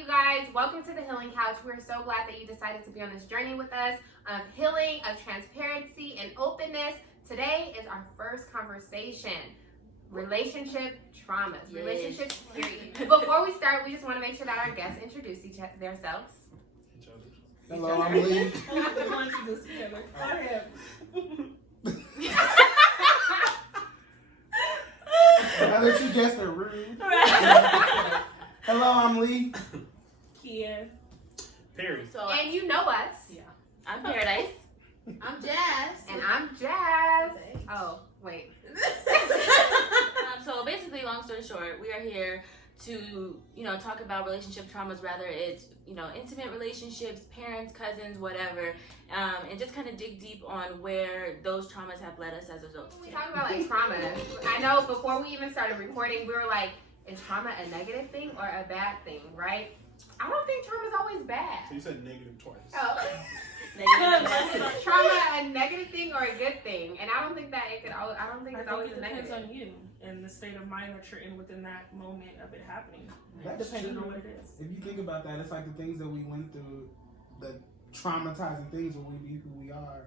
you guys. Welcome to the Healing Couch. We're so glad that you decided to be on this journey with us of healing, of transparency, and openness. Today is our first conversation. Relationship traumas. Yes. Relationship theory. Before we start, we just want to make sure that our guests introduce themselves. Hello, I'm Lee. We want you to together. Go ahead. I let you guess they're rude. Hello, I'm Lee. Kia. Perry. And you know us. Yeah. I'm Paradise. I'm Jazz. And I'm Jazz. Oh, wait. So basically, long story short, we are here to, talk about relationship traumas, whether it's, intimate relationships, parents, cousins, whatever, and just kind of dig deep on where those traumas have led us as adults. When we talk about trauma, I know before we even started recording, we were like, is trauma a negative thing or a bad thing, right? I don't think trauma is always bad. So you said negative twice. Oh. Negative. Trauma a negative thing or a good thing, and I don't think that it could. I don't think it's always it depends negative. on you and the state of mind that you're in within that moment of it happening. That's depending true. on what it is. If you think about that, it's like the things that we went through, the traumatizing things, will we be who we are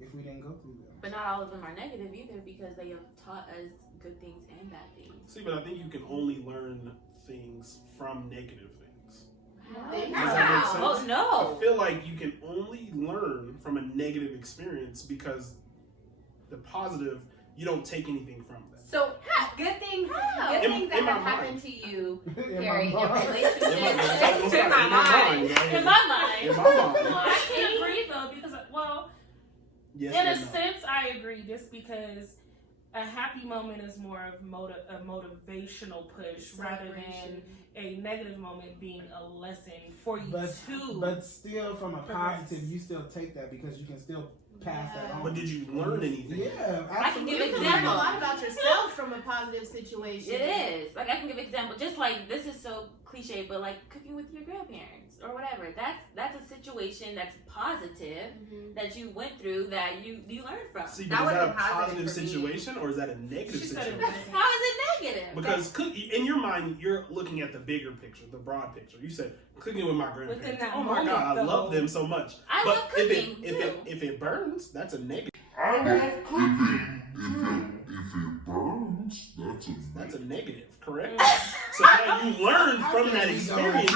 if we didn't go through them? But not all of them are negative either, because they have taught us good things and bad things. See, but I think you can only learn things from negative things. How? Does that make sense? Oh no! I feel like you can only learn from a negative experience because the positive, you don't take anything from that. So good things that In have my happened mind. to you, In Carrie, in my mind. relationships. In my mind. In my mind. In my mind. Well, I can't agree though, because, Yes in a and no. sense, I agree, just because a happy moment is more of a motivational push rather than a negative moment being a lesson for you too. But still, from a positive, you still take that because you can still pass that on. But did you learn anything? Yeah, absolutely. I can give You an can example. learn a lot about yourself from a positive situation. It is. Like, I can give an example. Just like, this is so cliche, but like cooking with your grandparents or whatever. That's a situation that's positive that you went through that you learned from. See, That but is that a wasn't positive positive for me. situation or is that a negative She said it situation? wasn't. How is it negative? Because in your mind, you're looking at the bigger picture, the broad picture. You said cooking with my grandparents. Within that Oh my moment, God, I though. love them so much. I but love cooking, if it burns, that's a negative. I love cooking. If it burns, That's a negative, correct? So now you learn from that experience.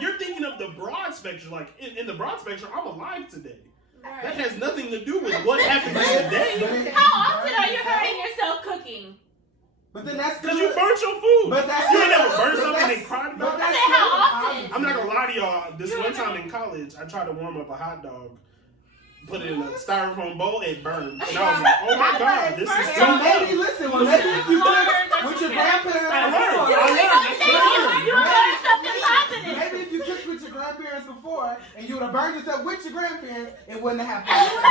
You're thinking of the broad spectrum. Like in the broad spectrum, I'm alive today. That has nothing to do with what happened today. How often are you hurting yourself cooking? But then that's Because you burnt your food. But that's You ain't never but burned something that's- and cried but about it. that's I said, how still often? positive. I'm not gonna lie to y'all. This one time in college, I tried to warm up a hot dog, put it in a styrofoam bowl, it burned, and I was like, "Oh my God, this is so Well, maybe bad." listen. Well, maybe if you cooked with your grandparents I before, learned. You learned something positive. maybe if you cooked with your grandparents before and you would have burned yourself with your grandparents, it wouldn't have happened.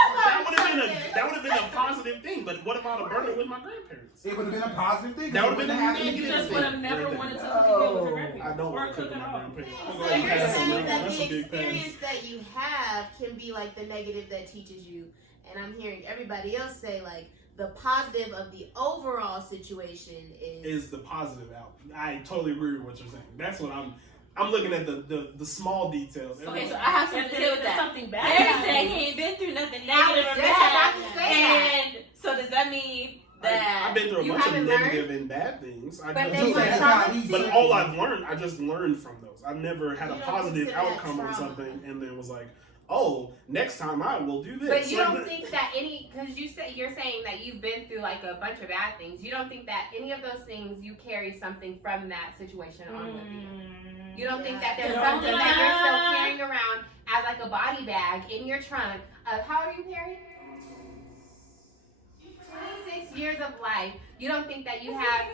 That would have been a positive thing. But what about a burning with my grandparents? It would have been a positive thing. That would have been a happened. negative You just thing. would have never Right wanted to there. cook again with your I grandparents. don't Or want to cook cook with at my all. grandparents. I'm So going you're to pass on saying that. that That's the a big experience pass. that you have can be like the negative that teaches you, and I'm hearing everybody else say like the positive of the overall situation Is the positive out? I totally agree with what you're saying. That's what I'm looking at the small details. Okay, so I have something If to say with there's that. something bad Harry happens, said he ain't been through nothing I was negative or just about to bad. say that. And so does that mean that I've been through a You bunch of haven't negative and bad things. But just- then what trauma But all I've learned, I just learned from those. I've never had a You don't positive consider that outcome on trauma. something and then was like, oh, next time I will do this. But you Like, don't think that because you're saying that you've been through like a bunch of bad things. You don't think that any of those things you carry something from that situation on with you. You don't think that there's Yeah. something that you're still carrying around as like a body bag in your trunk of how old are you, Perry? 26 years of life. You don't think that you have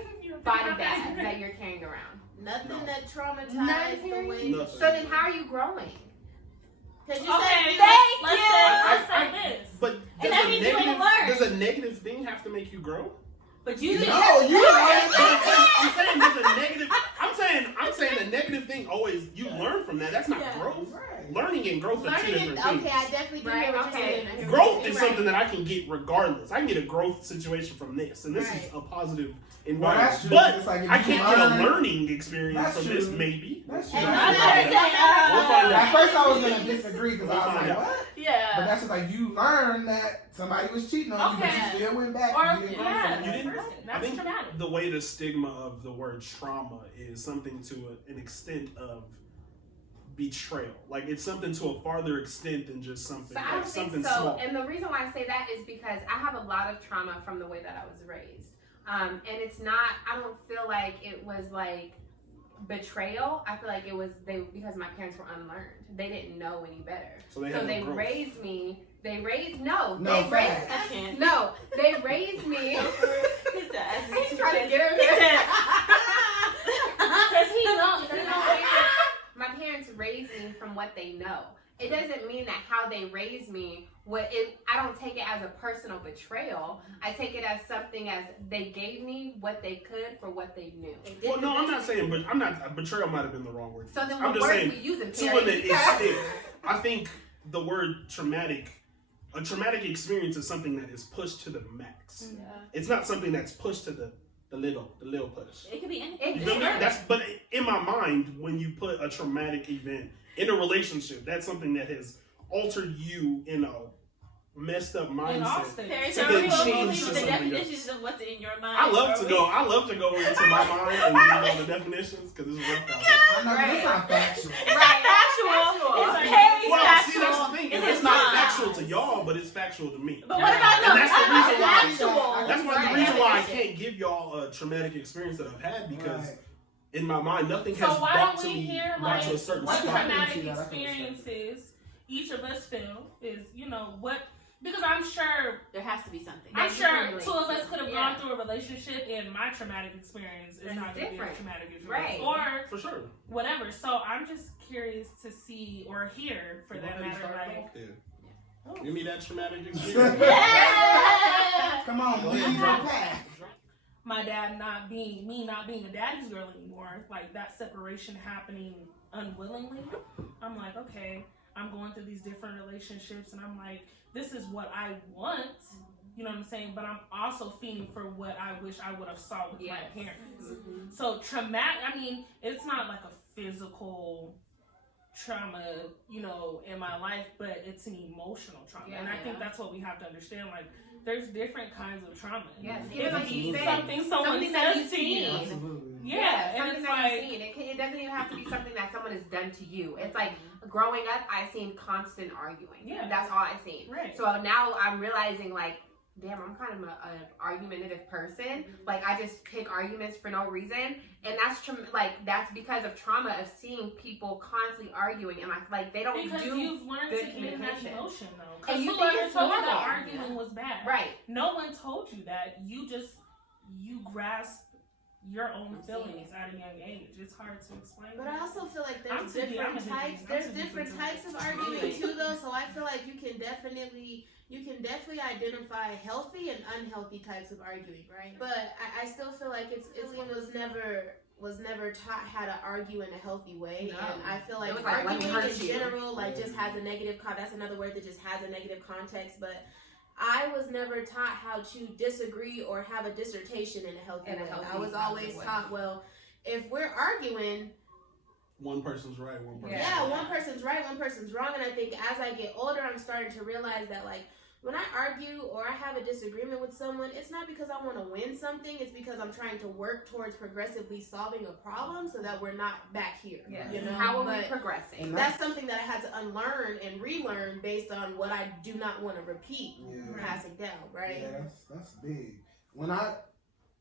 body bags that you're carrying around. nothing No. that traumatized None, the Perry? way. Nothing. So then how are you growing? Because you Okay, said Thank let's you. say this. But And that means you ain't learned. does a negative thing have to make you grow? But you No, you learned. I'm saying there's a negative. I'm saying a negative thing always. You learn from that. That's not growth. Right. Learning and growth are two different things. Okay, I definitely do hear what you're saying. Growth is something that I can get regardless. I can get a growth situation from this, and this is a positive environment. That's true. But It's like if I you can't get a learn- learning experience That's from true. this, maybe. That's true. And That's I'm true. not saying, We'll find At out. first, I was gonna disagree because We'll I was find like, out. "What?" But Yeah. that's just like you learned that somebody was cheating on you, but Okay. you still went back. Or and you didn't learn from You it. didn't- person. I That's think traumatic. the way the stigma of the word trauma is something to an extent of betrayal. Like it's something to a farther extent than just something. So I Like don't something think so. small. And the reason why I say that is because I have a lot of trauma from the way that I was raised. And it's not, I don't feel like it was like betrayal. I feel like it was because my parents were unlearned. They didn't know any better. So they had no growth. raised me. They raised No, they raised facts. I can't. no, they raised me. He's trying to get her Because my parents raised me from what they know. It doesn't mean that how they raised me, I don't take it as a personal betrayal. I take it as something as they gave me what they could for what they knew. Well, no, I'm not saying, but I'm not. Betrayal might have been the wrong word. So then I'm what just words saying, we using, to an extent, I think the word traumatic, a traumatic experience is something that is pushed to the max. Yeah. It's not something that's pushed to the little push. It could be anything. You feel me? But in my mind, when you put a traumatic event in a relationship, that's something that has altered you in a messed up In all mindset. states. Perry, So so then we change will to the something definitions of what's in your mind. I love to go into my mind and read all the definitions because it's rough out here. I know, but it's not factual. Right, factual. It's Right. Perry's Well, factual. see, that's the thing. It's It's his not mind. factual to y'all, but it's factual to me. But what about And that's the reason why- factual? That's why Right. the reason why I can't give y'all a traumatic experience that I've had because Right. in my mind nothing So has why brought don't to we me hear brought to a like certain what spot. traumatic See that, I can respect experiences each of us feel is, what, because I'm sure There has to be something. I'm That you sure can relate two of us to. could have Yeah. gone through a relationship and my traumatic experience is It's not going to be a different. traumatic experience. Right. Or For sure. whatever. So I'm just curious to see or hear, for that matter, like, oh. Give me that traumatic experience. Come on, Go lead ahead. your path. my dad not being a daddy's girl anymore, like that separation happening unwillingly. I'm like, okay, I'm going through these different relationships and I'm like, this is what I want, you know what I'm saying? But I'm also feeling for what I wish I would have saw with my parents. So traumatic, I mean, it's not like a physical trauma, in my life, but it's an emotional trauma. And I think that's what we have to understand. Like, there's different kinds of trauma. Yes, It even could like be you said, something someone something that says you to you. see. Absolutely. Yeah, and something it's that like, you've seen. It doesn't even have to be something that someone has done to you. It's like growing up, I seen constant arguing. Yeah. That's all I seen. right. So now I'm realizing, like, damn, I'm kind of an argumentative person. Like, I just pick arguments for no reason, and that's because of trauma of seeing people constantly arguing, and they don't Because do you've learned good to get in that communication. emotion, though. Because And you who think ever it's told you that normal. arguing was bad? right. No one told you that. You grasp your own feelings at a young age. It's hard to explain. But I also feel like I'm there's too deep. I'm different a types. hippie. There's I'm too different deep types of arguing too, though. So I feel like you can definitely identify healthy and unhealthy types of arguing, right? But I still feel like it's was never taught how to argue in a healthy way, No. and I feel like It was like, let me arguing hurt in you. general just has a negative. That's another word that just has a negative context, but. I was never taught how to disagree or have a dissertation in a healthy way. I was always taught, well, if we're arguing, One person's right, one person's yeah, wrong. one person's right, one person's wrong. And I think as I get older, I'm starting to realize that, like, when I argue or I have a disagreement with someone, it's not because I want to win something. It's because I'm trying to work towards progressively solving a problem so that we're not back here. Yes. You know? How are we But progressing? And that's something that I had to unlearn and relearn based on what I do not want to repeat Yeah. passing down, right? Yeah, that's big.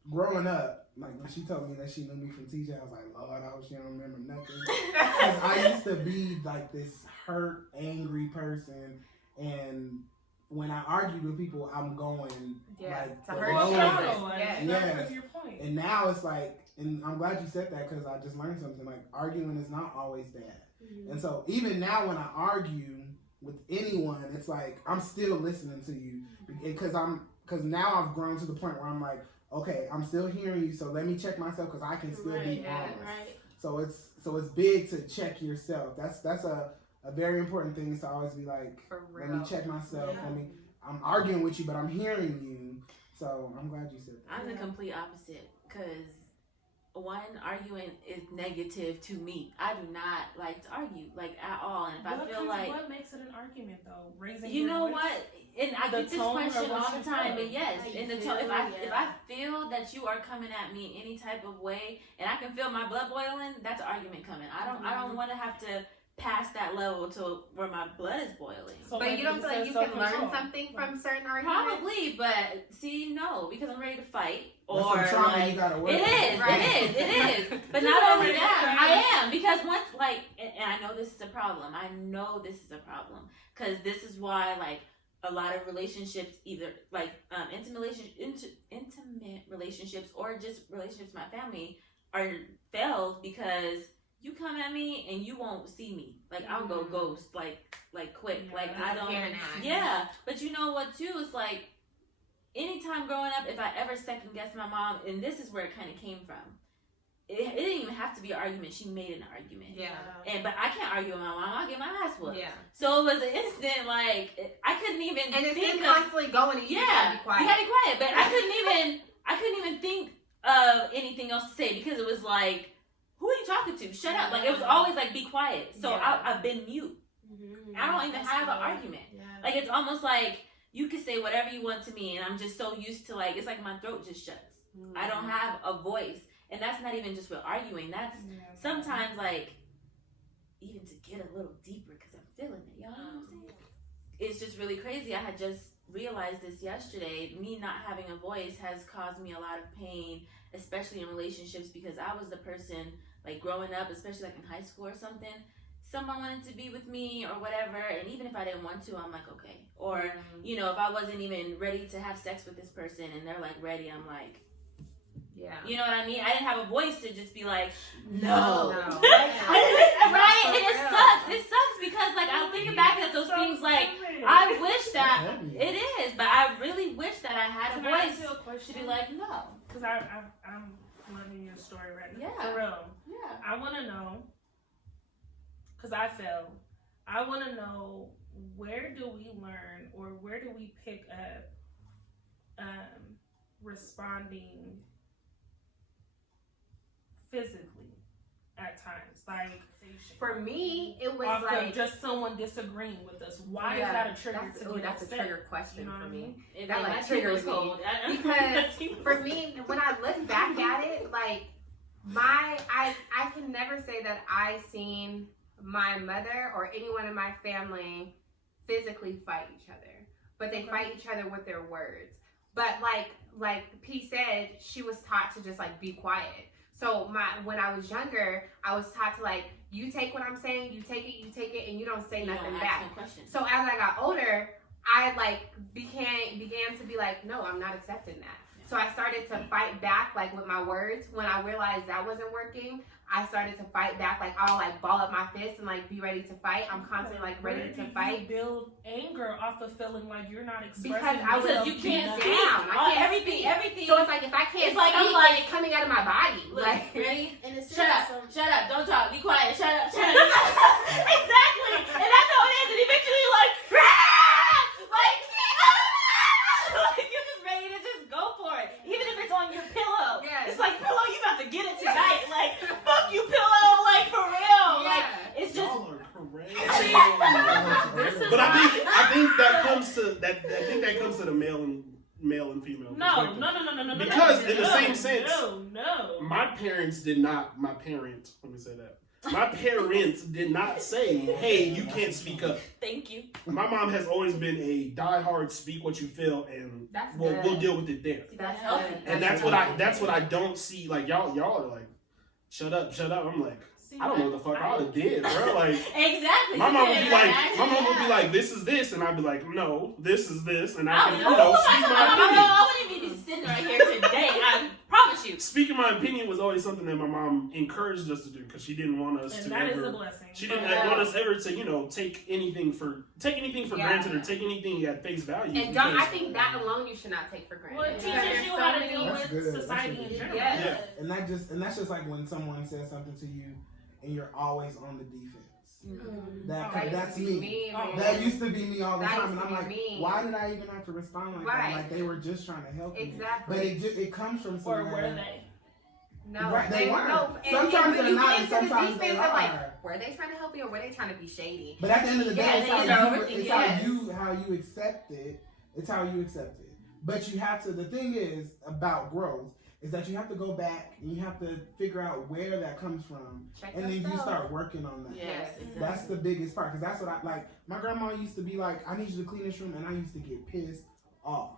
Growing up, like when she told me that she knew me from TJ, I was like, Lord, I hope she don't remember nothing. Because I used to be like this hurt, angry person, and when I argued with people, I'm going like to the hurt lowest. you. Yeah, Yes. that's your point. And now it's like, and I'm glad you said that because I just learned something. Like arguing is not always bad. Mm-hmm. And so even now when I argue with anyone, it's like I'm still listening to you because now I've grown to the point where I'm like, okay, I'm still hearing you, so let me check myself because I can still be honest. Right. So it's big to check yourself. That's a very important thing to always be like, For let real. me check myself. Yeah. I'm arguing with you, but I'm hearing you. So I'm glad you said that. I'm the complete opposite because one, arguing is negative to me. I do not like to argue, like at all. And if I feel like, what makes it an argument though? Raising you your know voice? what? And I The get this tone or question what all you the time, feel. but yes, How you in the feel, tone. If I yeah. feel that you are coming at me any type of way, and I can feel my blood boiling, that's an argument coming. I don't want to have to pass that level to where my blood is boiling. So But like you don't feel like said, you can learn self-control. something from certain arguments? Probably, but see, no, because I'm ready to fight. That's Or some trauma like, you gotta work it on. is, Right. it is. But Just not only already that, started. I am, because once like, and I know this is a problem. I know this is a problem because this is why like a lot of relationships, either like intimate relationships or just relationships with my family, are failed because you come at me and you won't see me. Like I'll go ghost, like quick. Yeah, Like that's I don't. Disappearing act. Yeah, but you know what too? It's like anytime growing up, if I ever second guessed my mom, and this is where it kind of came from. It didn't even have to be an argument. She made an argument. Yeah. But I can't argue with my mom. I'll get my ass whooped. Yeah. So it was an instant like I couldn't even And it's think been of. constantly going and you Yeah, gotta be quiet. you gotta be quiet. But I couldn't even think of anything else to say because it was like, who are you talking to? Shut up! Like it was always like, be quiet. So Yeah. I've been mute. I don't even have an argument. Yeah. Like it's almost like you can say whatever you want to me, and I'm just so used to like it's like my throat just shuts. I don't have a voice, and that's not even just with arguing. That's sometimes like even to get a little deeper because I'm feeling it. Y'all know what I'm saying? It's just really crazy. I had just realized this yesterday. Me not having a voice has caused me a lot of pain, especially in relationships because I was the person like growing up, especially like in high school or something. Someone wanted to be with me or whatever, and even if I didn't want to, I'm like, okay. Or, you know, if I wasn't even ready to have sex with this person and they're like ready, I'm like, Yeah. you know what I mean? I didn't have a voice to just be like, no. No. Right? And it For real. sucks. It sucks because, like, I think back at those things, like, I wish that, Heavy. it is, but I really wish that I had a Can I voice ask you a question? to be like, no. Because I'm learning your story right now. Yeah. For real. Yeah. I want to know, because I failed, I want to know, where do we learn or where do we pick up responding physically at times? Like, For me, it was off like of just someone disagreeing with us. Why Yeah, is that a trigger that's, to oh, get that's a upset? trigger question You know for what I me. mean? It That, made like, my triggers tingles me. cold. Because for me, when I look back at it, like I can never say that I seen my mother or anyone in my family physically fight each other, but they fight each other with their words. But like P said, she was taught to just like be quiet. So when I was younger, I was taught to like, you take what I'm saying, you take it, and you don't say You nothing don't back. ask no questions. So as I got older, I like began to be like, no, I'm not accepting that. So I started to fight back like with my words. When I realized that wasn't working, I started to fight back. Like I'll like ball up my fist and like be ready to fight. I'm constantly like ready to fight. You build anger off of feeling like you're not expressing Because I was yourself you can't enough. speak. down. I can't Everything. So it's like if I can't It's like speak, I'm like- it's coming out of my body. Look, Like ready? And it's Shut up. some, Shut up. Don't talk. Be quiet. Shut up. Shut up. Exactly. And that's how it is. And eventually you're like, like, like you're just ready to just go for it. Even if it's on your pillow. Yes. It's like, pillow, you about to get it tonight. Like, fuck you, pillow. Like, for real. Like, yeah. it's just. Y'all are crazy. This is But why- I think that comes to the male and female. No. perspective. Because in the same sense- No. My parents did not. My parent. Let me say that. My parents did not say, "Hey, you can't speak up." Thank you. My mom has always been a diehard, speak what you feel, and That's we'll good. deal with it there. That's healthy. good. And that's what I don't see. Like y'all are like, shut up. I'm like, I don't know what the fuck I would have did, bro. Like. Exactly. My mom would be like, Exactly. my mom would be Yeah. like, this is this, and I'd be like, no, this is this, and I I can, speak my opinion. I wouldn't even be sitting right here today. I promise you. speaking my opinion was always something that my mom encouraged us to do because she didn't want us And to that is ever. a blessing. She didn't want us ever to take anything for granted or take anything at face value. And don't, I think that alone you should not take for granted. Well, it Because teaches there's you so how to many- deal That's with good. society That's in general. Yes. And that's just like when someone says something to you and you're always on the defense. That's me. Oh. That used to be me all the That time, used and to I'm be like, me. why did I even have to respond like Right. that? Like they were just trying to help me. Exactly. But it comes from Or somewhere. were they? No, Right, they weren't. no. Sometimes when they're you not, get and into the sometimes they defense of, are. like, were they trying to help you or were they trying to be shady? But at the end of the day, Yeah, it's things how are you, overthinking, it's yes. how you accept it. It's how you accept it. But you have to. The thing is about growth is that you have to go back and you have to figure out where that comes from, Check and then you yourself. start working on that. Yes, That's the biggest part, because that's what I like. My grandma used to be like, "I need you to clean this room," and I used to get pissed off.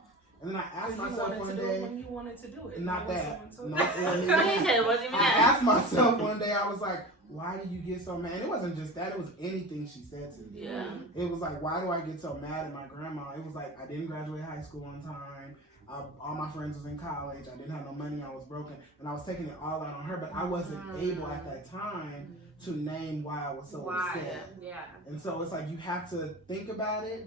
And then I asked You myself wanted one to do it day, when you wanted to do it. not Not when that. someone No, told you. it wasn't He even said that. it wasn't even I that. asked myself one day, I was like, why do you get so mad? And it wasn't just that, it was anything she said to me. Yeah. It was like, why do I get so mad at my grandma? It was like, I didn't graduate high school on time. All my friends was in college. I didn't have no money. I was broken. And I was taking it all out on her, but I wasn't able at that time to name why I was so Why? upset. Yeah. And so it's like, you have to think about it,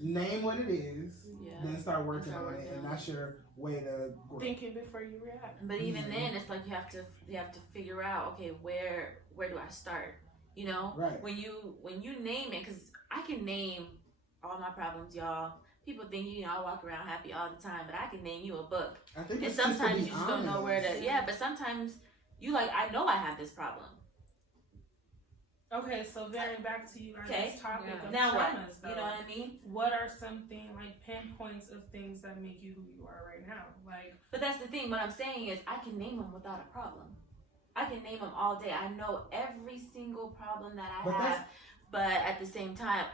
name what it is, Yeah. then start working Start on it. working And on that's your way to grow. Thinking before you react. But even then, it's like you have to figure out, okay, where do I start? You know, Right. when you name it, because I can name all my problems, y'all. People think I walk around happy all the time, but I can name you a book. I think And it's just to sometimes be you just don't know where to. honest. Yeah, but sometimes you I know I have this problem. Okay, so veering back to you guys' Okay. topic Yeah. of Now what? traumas, though. You know what I mean? What are something like pinpoints of things that make you who you are right now? Like, But that's the thing. What I'm saying is, I can name them without a problem. I can name them all day. I know every single problem that I But have. But at the same time,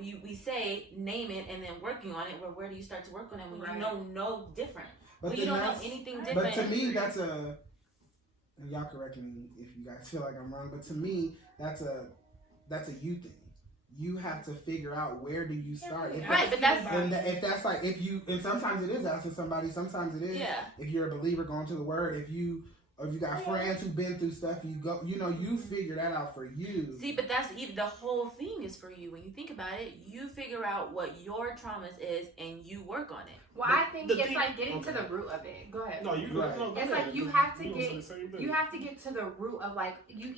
we say name it and then working on it. Where do you start to work on it when Right. you know no different? But When you then don't know that's- anything But different. But to me, and y'all correct me if you guys feel like I'm wrong, but to me, that's a you thing. You have to figure out where do you start. If Right, but that's- if that's like and sometimes it is asking somebody, sometimes it is Yeah. if you're a believer going to the word, if you got friends who've been through stuff, you figure that out for you. See, but that's even the whole thing is for you. When you think about it, you figure out what your traumas is and you work on it. Well, I think the it's thing- like getting to okay. the root of it. Go ahead. No, you go. Right. No, go It's ahead. like you have to We gonna get- say the same thing. You have to get to the root of like you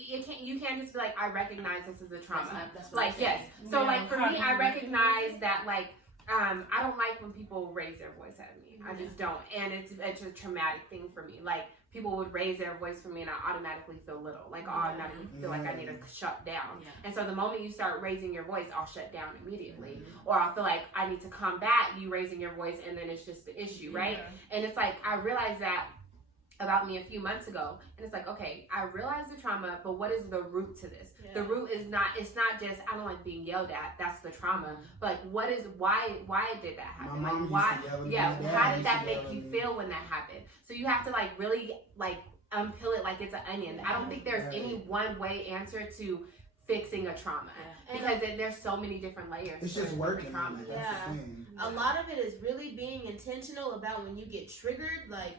can't just be like, I recognize this is a trauma. That's what I'm Like saying. yes. So Yeah, like for how me, do I you recognize that like I don't like when people raise their voice at me. I just don't, and it's a traumatic thing for me. Like people would raise their voice for me, and I automatically feel little. Like I automatically feel like I need to shut down. Yeah. And so the moment you start raising your voice, I'll shut down immediately, or I'll feel like I need to combat you raising your voice, and then it's just the issue, right? Yeah. And it's like I realized that about me a few months ago, and it's like, okay, I realized the trauma, but what is the root to this? The root is it's not just I don't like being yelled at, that's the trauma, but like why did that happen? My mom Like used to yell at me, yeah, my dad how did used that to make yell at you me. feel when that happened? So you have to like really like unpeel it like it's an onion. I don't think there's Right. any one way answer to fixing a trauma And because there's so many different layers. It's to just different working on traumas. it. That's Yeah. the thing. a lot of it is really being intentional about when you get triggered, like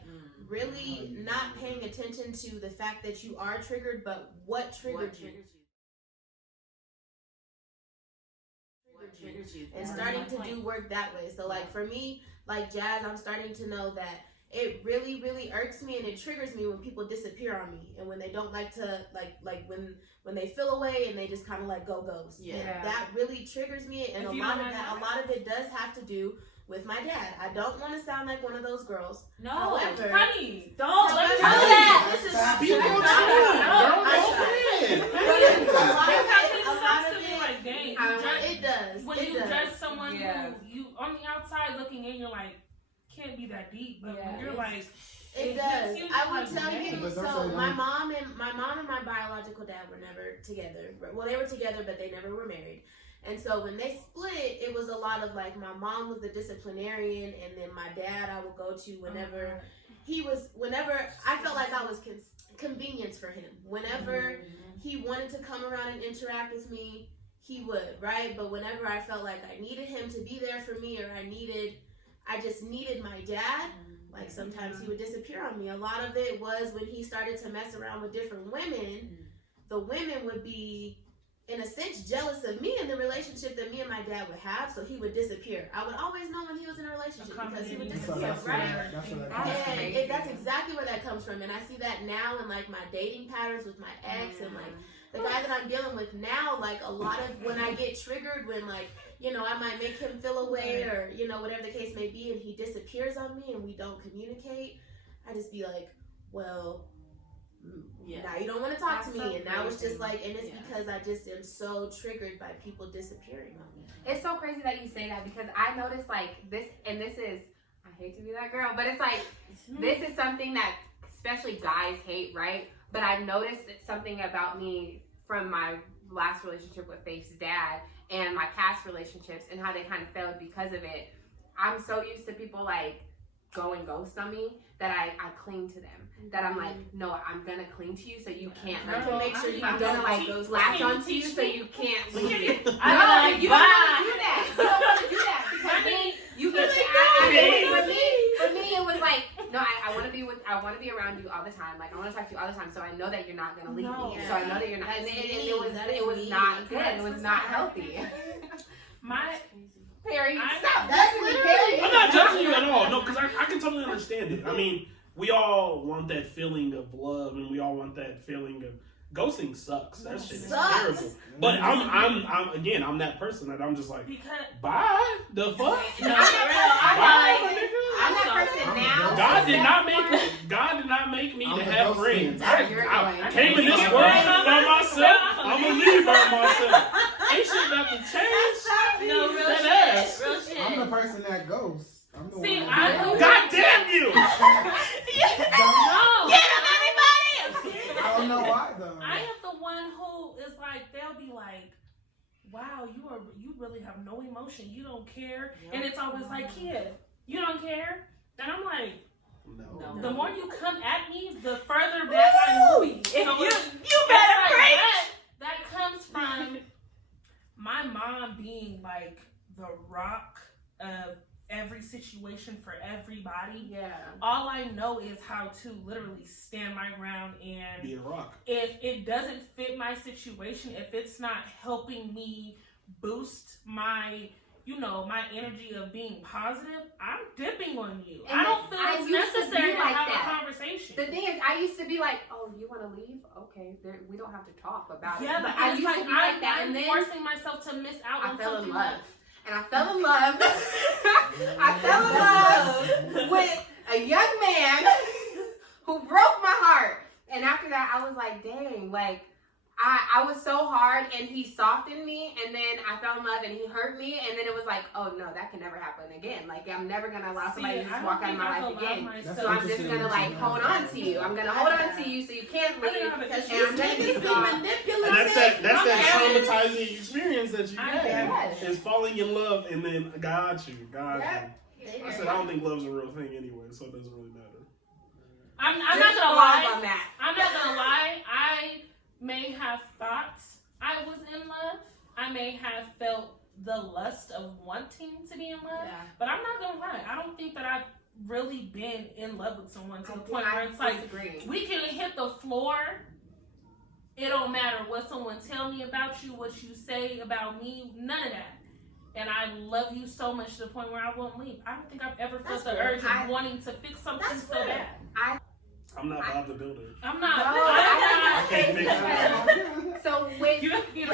really not paying attention to the fact that you are triggered, but what triggered you. What triggers you? And starting to do work that way. So like for me, like Jazz, I'm starting to know that it really, really irks me and it triggers me when people disappear on me and when they don't like to like when they feel away and they just kind of like go ghost. Yeah. And that really triggers me, and If a you lot don't of mind that, a lot of it does have to do with my dad. I don't want to sound like one of those girls. No. However, Honey, Don't let me However, tell you that. this is Speak your truth. No, Girl, go a lot ahead. of it it, a lot sucks of to me it, like, dang, you judge- it does. when It you does. judge someone Yeah. who you on the outside looking in, you're like, can't be that deep, but Yeah. when you're like, It hits does. you, I will like, tell dang. you. But don't So say my don't. mom and my biological dad were never together. Well, they were together, but they never were married. And so when they split, it was a lot of like my mom was the disciplinarian, and then my dad I would go to whenever whenever I felt like I was convenience for him. Whenever he wanted to come around and interact with me, he would, right? But whenever I felt like I needed him to be there for me, or I just needed my dad, Like sometimes he would disappear on me. A lot of it was when he started to mess around with different women. The women would be, in a sense, jealous of me in the relationship that me and my dad would have, so he would disappear. I would always know when he was in a relationship because he would So disappear, that's right? That's right. exactly where that comes from, and I see that now in like my dating patterns with my ex and like the guy that I'm dealing with now. Like a lot of when I get triggered, when like I might make him feel away or whatever the case may be, and he disappears on me and we don't communicate, I just be like, well. Now you don't want to talk to me, and now it's just like, and it's because I just am so triggered by people disappearing on me. It's so crazy that you say that because I noticed like this, and this is, I hate to be that girl, but it's like, this is something that especially guys hate, right? But I've noticed something about me from my last relationship with Faith's dad and my past relationships and how they kind of failed because of it. I'm so used to people like going ghost on me that I cling to them. That I'm like, no, I'm gonna cling to you so you can't. Like, To make sure I'm gonna like latch onto you so you can't leave me. You don't want to do that. You don't want to do that because then you get. For me, it was like, no, I want to be around you all the time. Like I want to talk to you all the time, so I know that you're not gonna leave me. So I know that you're not. And it was not good. It was not healthy. Perry, stop. That's literally. I'm not judging you at all. No, because I can totally understand it. I mean, we all want that feeling of love, and we all want that feeling of ghosting. Sucks. That shit is terrible. But I'm that person that I'm just like, bye. The fuck? I'm that person now. God did not make me to have friends. I came in this You're world by myself. I'm gonna leave by myself. Ain't shit about to change. No, real That shit. Real shit. I'm the person that ghosts. I'm the See, one. God damn you! No. Get him, everybody! I don't know why though. I am the one who is like, they'll be like, wow, you really have no emotion. You don't care. Yep. And it's always like, kid, you don't care? And I'm like, No. the more you come at me, the further back I move. So you better preach. That comes from my mom being like the rock of every situation for everybody. Yeah. All I know is how to literally stand my ground, and Be a rock. if it doesn't fit my situation, if it's not helping me boost my my energy of being positive, I'm dipping on you. And I don't feel it's necessary to like have that. a conversation. The thing is, I used to be like, oh, you want to leave? Okay, we don't have to talk about Yeah, it. but I it's used like, to be like that, I'm and then forcing myself to miss out I on fell in something love. like. And I fell in love. I fell in love with a young man who broke my heart. And after that, I was like, dang, like, I was so hard, and he softened me, and then I fell in love, and he hurt me, and then it was like, oh no, that can never happen again. Like, I'm never gonna allow somebody to just walk out of my life again. So I'm just gonna like hold on to you. I'm gonna hold on to you so you can't leave. And I'm gonna be manipulative. And that's that traumatizing experience that you had. Yes. Is falling in love and then got you. Yep. I said I don't think love's a real thing anyway, so it doesn't really matter. I'm Just not gonna pause lie. on that. I'm not gonna lie. I may have thought I was in love. I may have felt the lust of wanting to be in love. But I'm not gonna lie. I don't think that I've really been in love with someone to the point where it's like we can hit the floor. It don't matter what someone tell me about you, what you say about me, none of that. And I love you so much to the point where I won't leave. I don't think I've ever felt the urge of wanting to fix something so bad. I'm not Bob the Builder. I'm not. I can't fix it. So with You Things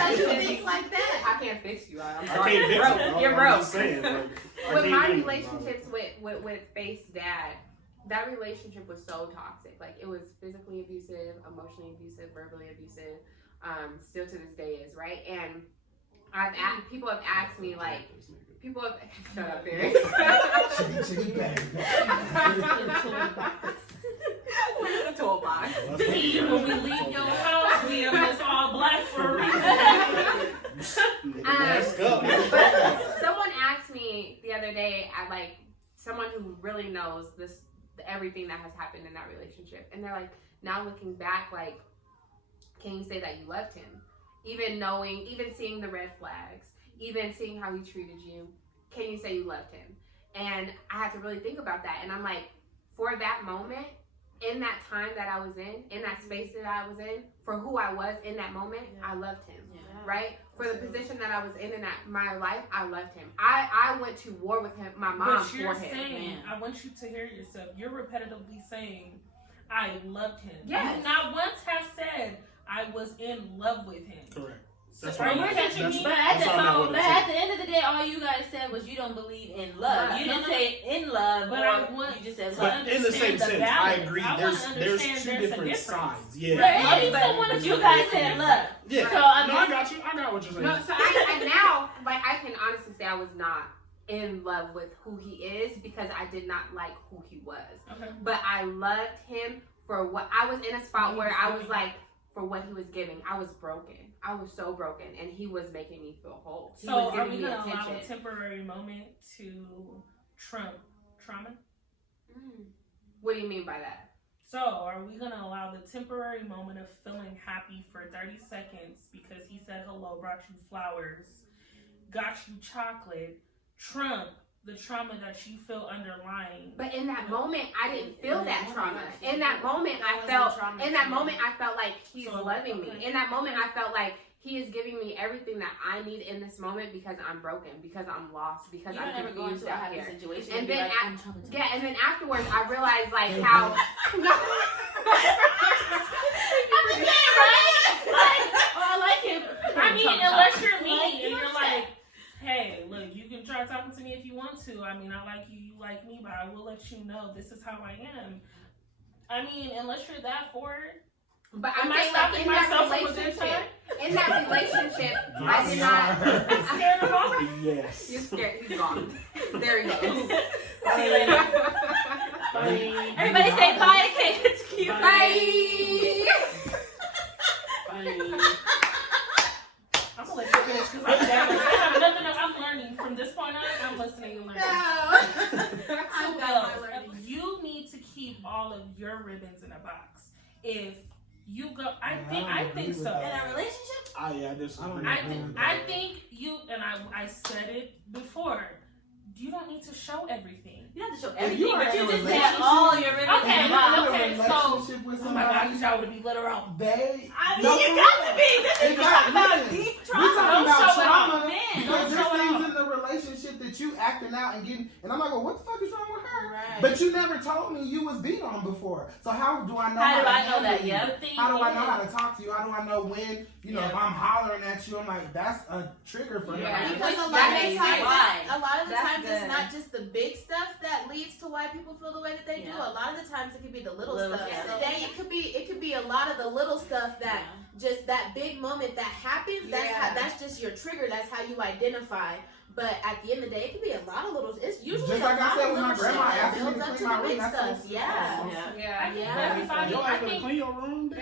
like that. I can't fix you. I'm I sorry. can't fix it. You're I'm broke. just saying. Like, I With can't my do it. relationships with Faith's dad, that relationship was so toxic. Like it was physically abusive, emotionally abusive, verbally abusive. Still to this day is, right. And people have asked me like, shut up, Barry. Chitty bang. Where's the toolbox? See, when we leave your house, we are just all black for a reason. Mask up. But someone asked me the other day, someone who really knows everything that has happened in that relationship, and they're like, now looking back, like, can you say that you loved him? Even seeing the red flags, even seeing how he treated you, can you say you loved him? And I had to really think about that, and I'm like, for that moment, in that time that I was in that space that I was in, for who I was in that moment, I loved him. Right? For the position that I was in that my life, I loved him. I went to war with him, my mom, but you're for him. saying, I want you to hear yourself. You're repetitively saying, I loved him. Yes. You not once have said, I was in love with him. Correct. So That's are what you I'm- catching that's- me? But at that's all I wanted to say. the end of the day, all you guys said was you don't believe in love. Right. You didn't No, say in love, But or I want- you just said to love. But in the same understand the sense, I balance. agree. I wanna There's understand two there's a different difference. sides. Yeah. Right, Loving but someone is you a guys different said love. Yeah. So I'm no, I just, got you. I got what you're saying. No, so I now, like, I can honestly say I was not in love with who he is because I did not like who he was. Okay. But I loved him for what I was in a spot where I was like, for what he was giving. I was broken. I was so broken, and he was making me feel whole. He So was are giving we me going to allow attention. a temporary moment to trump trauma? What do you mean by that? So are we going to allow the temporary moment of feeling happy for 30 seconds because he said hello, brought you flowers, got you chocolate, trump the trauma that you feel underlying? But in that moment, I didn't feel that trauma. In that moment, That I wasn't felt. trauma In to that me. moment, I felt like he's So, loving me. okay. In that moment, I felt like he is giving me everything that I need in this moment because I'm broken, because I'm lost, because you don't I'm ever go confused into a out happy here. situation And and be then like, at- I'm traumatized. Yeah, and then afterwards, I realized like how. I'm just saying, right? Like, oh, I like him. I mean, unless you're me and you're like, hey, look, you can try talking to me if you want to. I mean, I like you, you like me, but I will let you know this is how I am. I mean, unless you're that forward. But Am I'm I saying, like, stopping in that myself from a good relationship, time? in that relationship, I did Yeah. not. I'm scared of all. Yes. You're scared. He's gone. There he goes. See you later. Bye. Everybody say bye, okay? It's cute. Bye. I'm gonna let you finish because I'm down. I have nothing else. I'm learning from this point on. I'm listening and learning. I've Two got my L's. learning. You need to keep all of your ribbons in a box. If you go, I Yeah, think I I don't think agree so. with In that. a relationship? I I disagree. don't I agree think with I that. think you and I said it before. You don't need to show everything. You don't have to show If everything, you are but you in a just said relationship- all your ribbons Okay, in a box. okay, so- relationship with Oh my God, somebody, y'all would be literal. they. I mean, No, you for got real. to be. This is If I- about listen, deep We trauma. talking Don't about show it off, trauma man. because Don't there's show it things off. in the relationship that you acting out and getting, and I'm like, well, what the fuck is wrong with her? Right. But you never told me you was beat on before. So how do I know? How do to I know handle that? you? Yeah. The thing How do I know is- how to talk to you? How do I know when? You know, Yeah. if I'm hollering at you, I'm like, that's a trigger for Yeah. me. Because a lot That of makes the times, sense. Why? a lot of the That's times good. it's not just the big stuff that leads to why people feel the way that they do. Yeah. A lot of the times it could be the little Little stuff. stuff. Today it could be a lot of the little stuff that just that big moment that happens. That's Yeah. how, that's just your trigger. That's how you identify. But at the end of the day, it could be a lot of little. It's usually Just a like I lot said of with my little grandma shit that asking me builds to up clean to my the big room, that's stuff. so Yeah. Yeah. Yeah. I think Yeah. everybody. Yo, I I'm gonna think clean your room.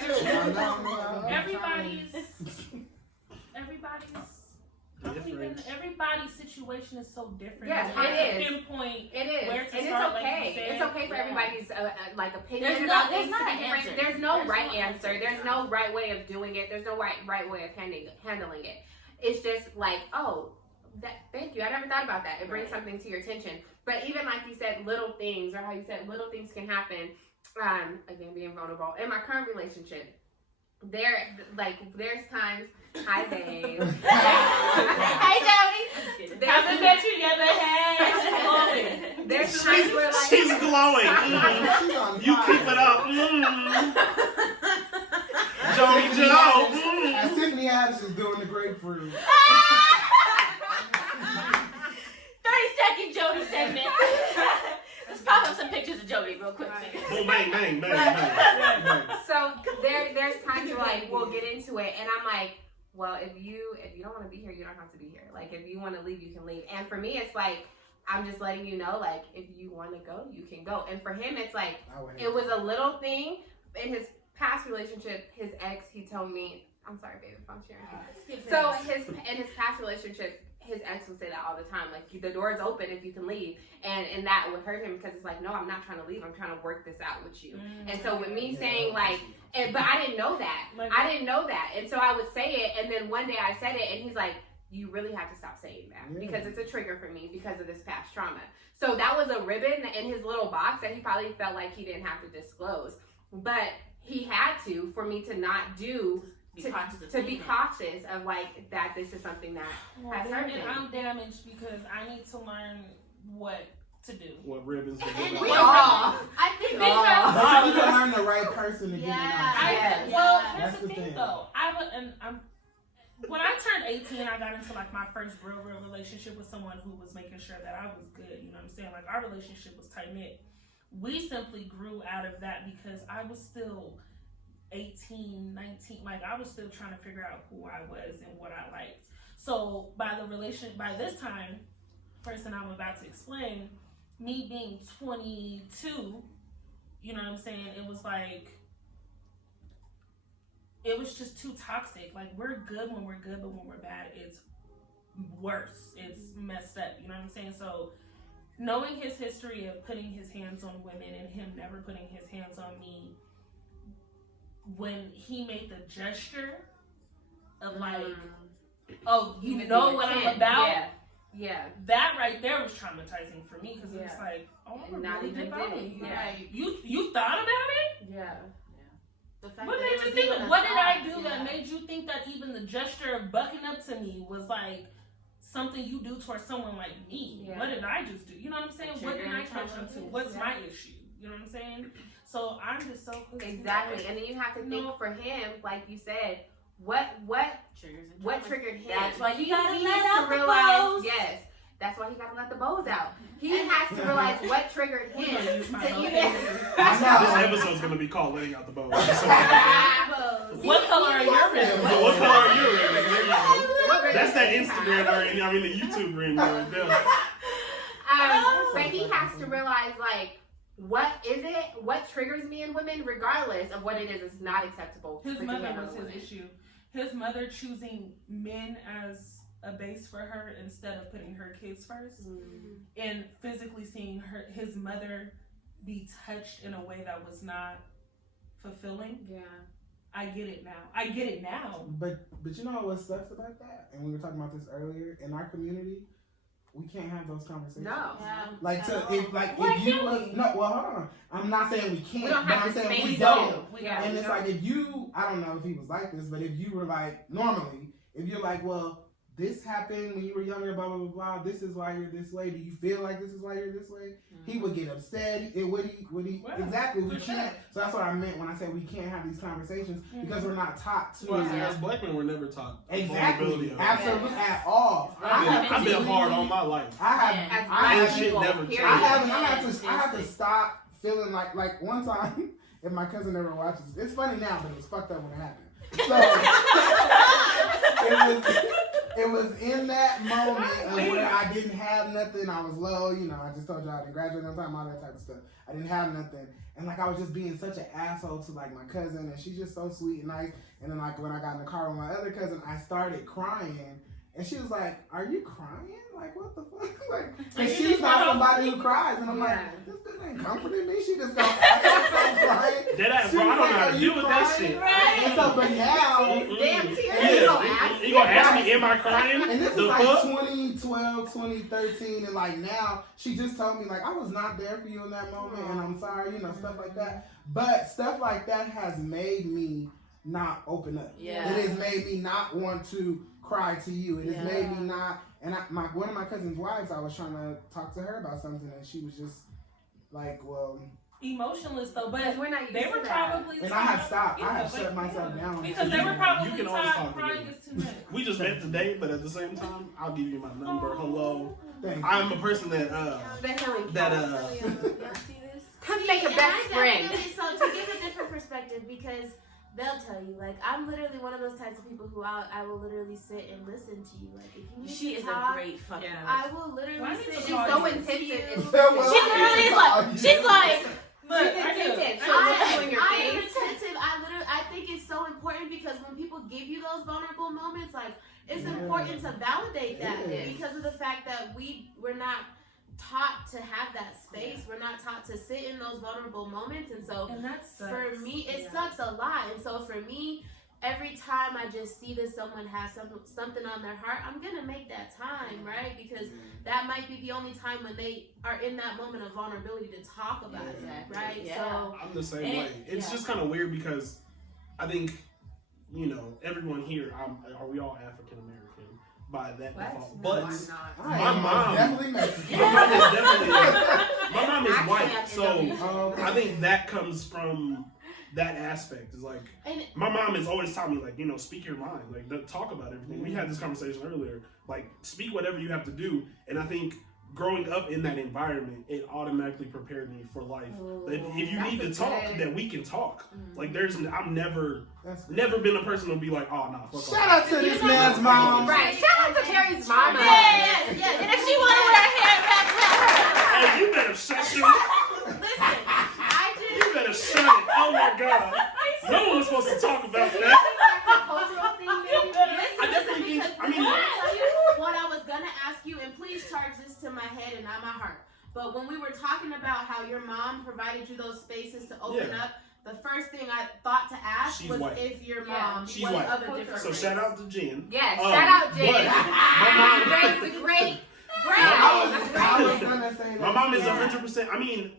everybody's situation is so different. Yes, It's hard it to is. pinpoint. It is, Where to and start, it's like you okay. said. It's okay for Yeah. everybody's like opinion There's about there's things not to an be different. answer. There's no There's right no answer. answer. There's no right way of doing it. There's no right way of handling it. It's just like, oh, thank you. I never thought about that. It brings something to your attention. But even like you said, little things, or how you said little things can happen. Again, being vulnerable in my current relationship. There's times. Hi, babe. Hey, Jody. Haven't met you yet, but hey, she's glowing. There's times where like She's glowing. She's on You fire. keep it up. Jody Joe. As Tiffany Haddish is doing the grapefruit. 30-second Jody segment. Let's pop up some pictures of Jody real quick. Boom, bang, bang, bang, bang. So there's times where like we'll get into it, and I'm like, well, if you don't want to be here, you don't have to be here. Like if you want to leave, you can leave. And for me, it's like I'm just letting you know, like if you want to go, you can go. And for him, it's like it was a little thing in his past relationship. His ex, he told me, I'm sorry, babe, if I'm sharing. So in his past relationship, his ex would say that all the time, like the door is open if you can leave, and that would hurt him because it's like, no, I'm not trying to leave, I'm trying to work this out with you. And so with me saying like, but I didn't know that, and so I would say it, and then one day I said it, and he's like, you really have to stop saying that Yeah. because it's a trigger for me because of this past trauma. So that was a ribbon in his little box that he probably felt like he didn't have to disclose, but he had to for me to not do. Be conscious of To be saying it. cautious of like that this is something that has hurt And him. I'm damaged because I need to learn what to do. What ribbons to And give We out. all. I think We all. But you need to learn the right person to give you Yeah. Yes. Well, Yeah. here's That's the the thing thing. though. When I turned 18, I got into like my first real relationship with someone who was making sure that I was good. You know what I'm saying? Like our relationship was tight knit. We simply grew out of that because I was still 18, 19, like I was still trying to figure out who I was and what I liked. So by this time, person I'm about to explain, me being 22, you know what I'm saying, it was like, it was just too toxic. Like we're good when we're good, but when we're bad, it's worse. It's messed up, you know what I'm saying? So knowing his history of putting his hands on women and him never putting his hands on me, when he made the gesture of like, oh, you Even know through what your I'm kid. about, Yeah. that right there was traumatizing for me because it's Yeah. like, oh, And I'm not really even dip out did on it. you. Yeah. Like, you thought about it? Yeah. the fact What that made it you was think? even a What did I thought, do yeah. that made you think that even the gesture of bucking up to me was like something you do towards someone like me? Yeah. What did I just do? You know what I'm saying? What did I catch Triggering into? trauma. What's Yeah. my issue? You know what I'm saying? So I'm just so confused. Exactly. And then you have to think No. for him, like you said, what Triggers and what traumas. triggered him? That's why you gotta he let needs out to the realize. bows. Yes. That's why he gotta let the bows out. He has to realize what triggered We're him gonna use my to bow. even. This episode's gonna be called "Letting Out the Bow." What color are your ribbons? What color are you? There you go. What ribbon That's that do you have? Instagram or I mean the YouTube ring right there. But he has to realize, like, what is it? What triggers me in women, regardless of what it is not acceptable. to His put your mother hand on was a his woman. issue. His mother choosing men as a base for her instead of putting her kids first, and physically seeing his mother be touched in a way that was not fulfilling. Yeah. I get it now. But you know what sucks about that? And we were talking about this earlier. In our community, we can't have those conversations. No. Like At all. if you was no, well, hold on. I'm not saying we can't. We don't but have I'm the saying space we to don't. do. We don't. And We it's don't. like if you, I don't know if he was like this, but if you were like normally, if you're like, well, this happened when you were younger, blah blah blah blah. This is why you're this way. Do you feel like this is why you're this way? He would get upset. Would he? Well, Exactly. We for can't. sure. So that's what I meant when I said we can't have these conversations because we're not taught to. Well, as black men, we're never taught Exactly. vulnerability of it. Absolutely at all. I've been hard all my life. I have. Yeah. As I black have. shit people, never period. I have to Seriously. stop feeling like one time, if my cousin ever watches, it's funny now, but it was fucked up when it happened. So it was in that moment of where I didn't have nothing. I was low, I just told y'all I didn't graduate on time, all that type of stuff. I didn't have nothing. And like I was just being such an asshole to like my cousin, and she's just so sweet and nice. And then like when I got in the car with my other cousin, I started crying. And she was like, "Are you crying? Like, what the fuck?" Like, cause she's not somebody who cries. And I'm like, this bitch ain't comforting me. She just gonna act like I'm crying. Dead ass, She bro. I was don't know like, how "Are to you deal with that crying?" shit. And so, but now, Damn tears. Yeah. You gonna ask? You gonna ask me, am I crying? and this The is like fuck? 2012, 2013, and like now, she just told me like I was not there for you in that moment, and I'm sorry, stuff like that. But stuff like that has made me not open up. Yeah. It has made me not want to cry to you. It has made me not. And one of my cousin's wives, I was trying to talk to her about something, and she was just like, well. Emotionless though, but Because we're not used they to were that. probably And taught, I have stopped. I yeah, have but- shut myself down. because So they you- were probably you can always taught talk to crying me. is too much. We just met today, but at the same time, I'll give you my number. Hello. Thank you. I'm a person that The healing that couch. Y'all see this? Come make a And best I friend. definitely- So to give a different perspective, because they'll tell you, like, I'm literally one of those types of people who I will literally sit and listen to you. Like, if you need She to is talk, a great fucking I will literally Why did sit you and She's call so you? listen to intensive. you. and- She literally is like, she's like, Look, She's I do. attentive. I She'll do. look you in your I am face. attentive. I think it's so important because when people give you those vulnerable moments, like it's Yeah. important to validate that It is. because of the fact that we're not taught to have that space. We're not taught to sit in those vulnerable moments, and so And that sucks. for me, it Yeah. sucks a lot. And so for me, every time I just see that someone has something on their heart, I'm gonna make that time, right? Because that might be the only time when they are in that moment of vulnerability to talk about it, right? Yeah. So I'm the same way. It's just kind of weird because I think, you know, everyone here, are we all African American by that default? But my mom, definitely Mexican. my mom is definitely, my mom is white, so I think that comes from that aspect. Is like, my mom has always taught me, like, you know, speak your mind, like, talk about everything. We had this conversation earlier, like, speak whatever you have to do, and I think growing up in that environment, it automatically prepared me for life. That if you need to talk, that we can talk. Like, I've never been a person to be like, oh, nah, fuck off. Shout out to this man's mom. Right. Shout out to Terry's mama. yes. And if she want to wear a hair back, Hey, you better shut your... Listen, You better shut it. Oh my God. No one was supposed to talk about that. What I was gonna ask you, and please charge this to my head and not my heart. But when we were talking about how your mom provided you those spaces to open up, the first thing I thought to ask was white. If your mom was white. of a different So race. shout out to Jen. Yes, shout out Jen. My mom is 100%. I mean,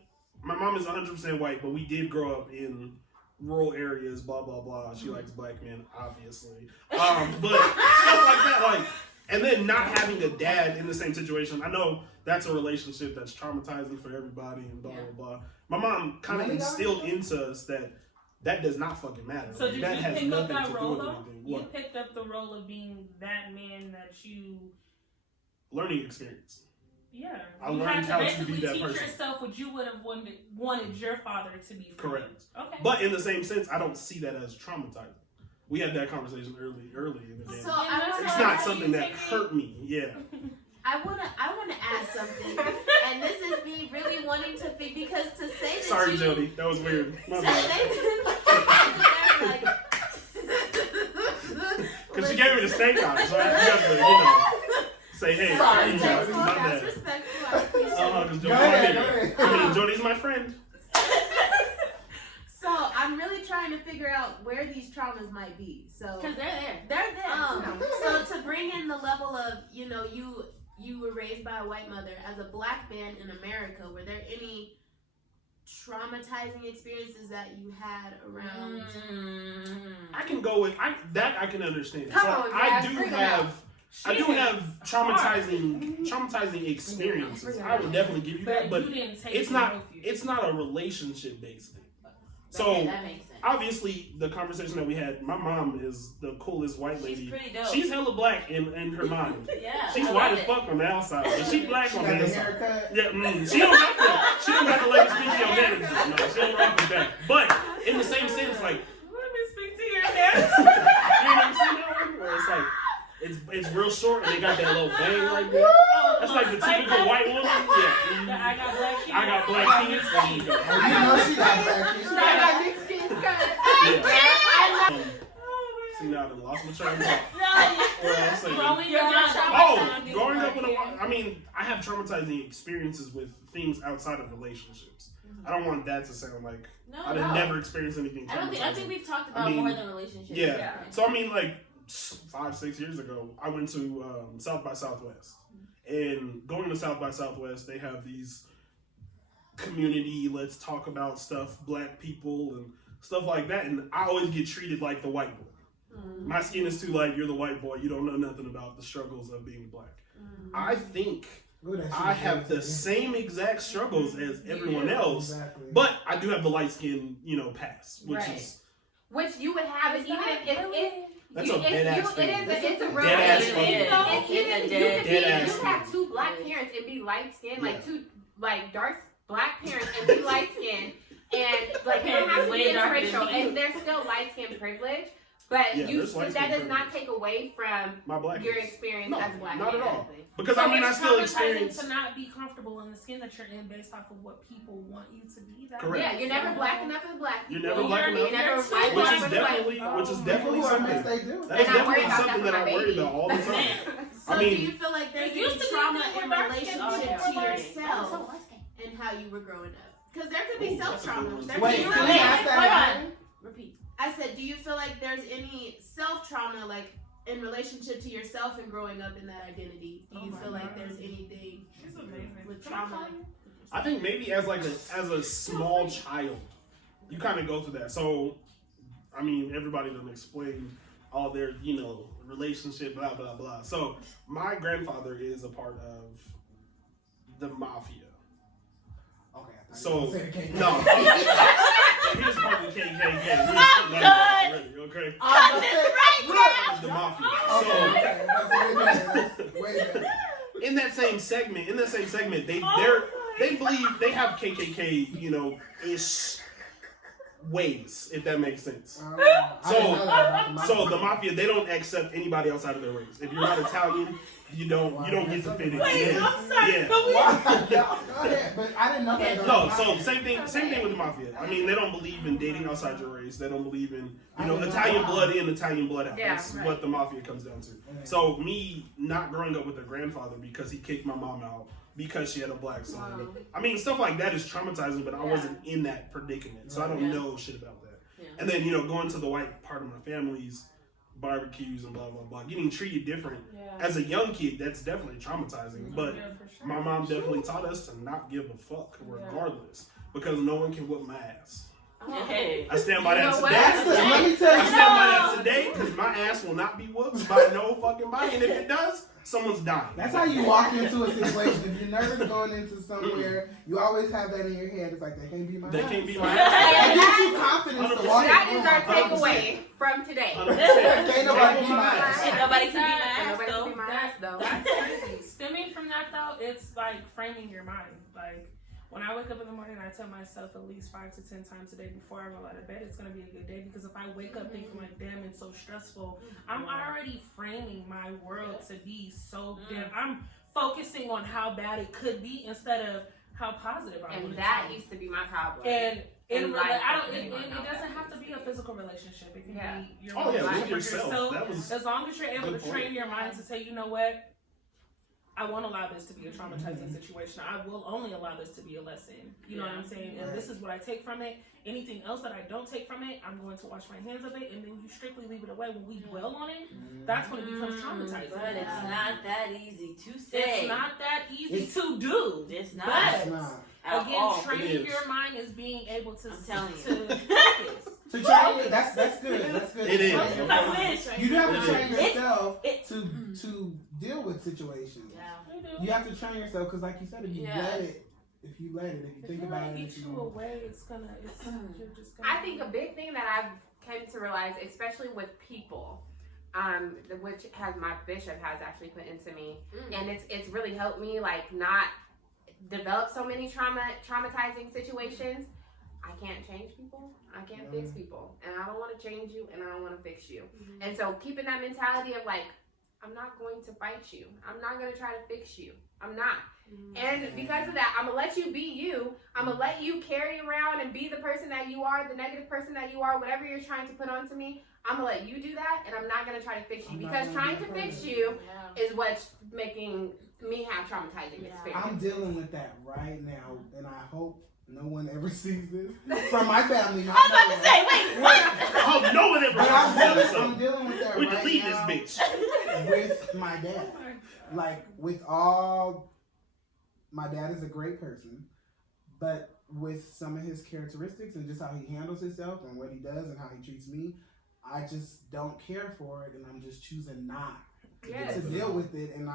my mom is 100% white, but we did grow up in rural areas. Blah blah blah. She likes black men, obviously. But stuff like that, like, and then not having a dad in the same situation. I know that's a relationship that's traumatizing for everybody, and blah blah blah. My mom kind of instilled into us that does not fucking matter. So did that you has pick up nothing that to do role with though? anything. You What? picked up the role of being that man that you. Learning experience. Yeah, I you learned had to how to basically be that teach person. yourself what you would have wanted your father to be. For Correct. You. Okay. But in the same sense, I don't see that as traumatizing. We had that conversation early in the day. So I It's not something that hurt me. Yeah. I wanna ask something, and this is me really wanting to think, because to say that Sorry, Jody. That was weird. My bad. Because she gave me the snake eye, so I have to, you know, say, hey, Sorry, Jody, Jody. my That's bad. respectful. I appreciate it. Because Go ahead. I mean, Jody's my friend. So I'm really trying to figure out where these traumas might be. So because they're there. they're there. So to bring in the level of, you know, you were raised by a white mother. As a black man in America, were there any traumatizing experiences that you had around? I can go with that. I can understand. Come So on, I Jazz, do bring it have traumatizing experiences. I would definitely give you that, but you didn't take it's not a relationship based thing. So that makes sense. obviously, the conversation that we had, my mom is the coolest white lady. She's pretty dope. She's hella black in her mind. Yeah, She's I white love as it. fuck on the outside, but she black on Got the the inside. haircut. Yeah, she don't got the leg speech your manager. No, she don't rock with that. But in the same sense, like, Let me speak to your dad. you know what I'm saying? That one? Where it's like, it's real short and they got that little bang right there. That's like the typical white woman. Yeah. I got black kids. I got black kids. There you go. Oh, you know she got black kids. Yeah. See, now I done lost my train of thought. What I was saying. Growing up in I mean, I have traumatizing experiences with things outside of relationships. I don't want that to sound like I didn't never experience anything traumatizing. I think we've talked about more than relationships. Yeah. So I mean, like 5-6 years ago, I went to South by Southwest, and going to South by Southwest, they have these community, let's talk about stuff, black people and stuff like that, and I always get treated like the white boy. My skin is too light, you're the white boy, you don't know nothing about the struggles of being black. I think I have the same exact struggles as everyone else, Exactly. but I do have the light skin, pass, Which you would have it even if that's a dead ass thing. It's a real Dead ass thing. fucking You have two black parents and be light skinned, like two dark black parents and be light skinned, and like you don't have to be interracial, and there's still light skin privilege. But that does not take away from my black your experience as a black not man. at all. Because So I mean, I it's still traumatizing experience. to not be comfortable in the skin that you're in based off of what people want you to be. Correct. Yeah, you're never black enough for black people. You're never black enough. You're never white Which enough is for definitely, white which is definitely something. They do. That is And I worry definitely about something that that for I my worry baby. about all the time. So I mean, do you feel like there's it used any to be trauma that in we're dark skinned, relationship we're to dark yourself and how you were growing up? Because there could be Ooh, that's a good self-trauma. one. There Wait, could be can we ask that again? Repeat. I said, do do you feel like there's any self-trauma, like, in relationship to yourself and growing up in that identity? Do you feel like there's anything She's amazing. with trauma? I think maybe as a small child, you kind of go through that. So, I mean, everybody doesn't explain all their, relationship, blah, blah, blah. So, my grandfather is a part of the mafia. Okay, I thought So, you were gonna say the KKK. no. He was part of the KKK. We already, okay? The mafia. Okay, that's way better. In that same segment, they believe they have KKK, ish ways, if that makes sense. I didn't know that about So the mafia, they don't accept anybody outside of their race. If you're not Italian, you don't get to fit in. Wait, I'm sorry. Yeah. Wow. Go ahead, but I didn't know that. No, so same thing with the mafia. I mean, they don't believe in dating outside your race. They don't believe in Italian blood in, Italian blood out. Yeah, That's right. what the mafia comes down to. So me not growing up with a grandfather because he kicked my mom out because she had a black son. Wow. I mean, stuff like that is traumatizing, but I wasn't in that predicament, so I don't know shit about that. Yeah. And then going to the white part of my family's barbecues and blah blah blah, getting treated different as a young kid, that's definitely traumatizing. But Yeah, for sure. my mom definitely taught us to not give a fuck regardless, because no one can whip my ass. Hey. I stand by You that know today. what? Let me tell I you stand by something. that today because my ass will not be whooped by no fucking body, and if it does, someone's dying. That's how you walk into a situation. If you're nervous going into somewhere, you always have that in your head. It's like, they can't be my They ass. can't be my ass. It gives you confidence to walk That in. is our 100%. takeaway from today. 100%. Can't nobody be my ass. And nobody can be my ass, Nobody though. can be my ass, though. That's crazy. Stemming from that though, it's like framing your mind. Like when I wake up in the morning, I tell myself at least 5 to 10 times a day before I roll out of bed, it's gonna be a good day. Because if I wake up thinking like, damn, it's so stressful, I'm already framing my world to be so damn. I'm focusing on how bad it could be instead of how positive I want And it that to be. used to be my problem. And in life, it doesn't have to be a physical relationship. It can be your Oh yeah, relationship with yourself. That was as long as you're able Good to point. train your mind to say, you know what, I won't allow this to be a traumatizing situation. I will only allow this to be a lesson. You know what I'm saying? And this is what I take from it. Anything else that I don't take from it, I'm going to wash my hands of it, and then you strictly leave it away. When we dwell on it, that's when it becomes traumatizing. But it's not that easy to say. It's not that easy to do. It's not. But It's not. At again, all. training your mind is being able to I'm telling to focus. To train you, that's good. That's good. It is. I wish. You do have to It train is. yourself It- to deal with situations. Yeah. You have to train yourself because, like you said, if you let it, if you think about it, Eat you away, you're just gonna. I think a big thing that I've came to realize, especially with people, which my bishop has actually put into me, and it's really helped me like not develop so many traumatizing situations. I can't change people. I can't fix people, and I don't want to change you, and I don't want to fix you. And so keeping that mentality of like, I'm not going to fight you. I'm not going to try to fix you. I'm not. And because of that, I'm going to let you be you. I'm going to let you carry around and be the person that you are, the negative person that you are, whatever you're trying to put onto me. I'm going to let you do that, and I'm not going to try to fix you. Because trying to fix you is what's making me have traumatizing experiences. I'm dealing with that right now, and I hope no one ever sees this from my family. I was about to say, wait, what? I hope no one ever But sees I'm dealing with that We right delete now this bitch. with my dad. Like, my dad is a great person, but with some of his characteristics and just how he handles himself and what he does and how he treats me, I just don't care for it, and I'm just choosing not to deal with it, and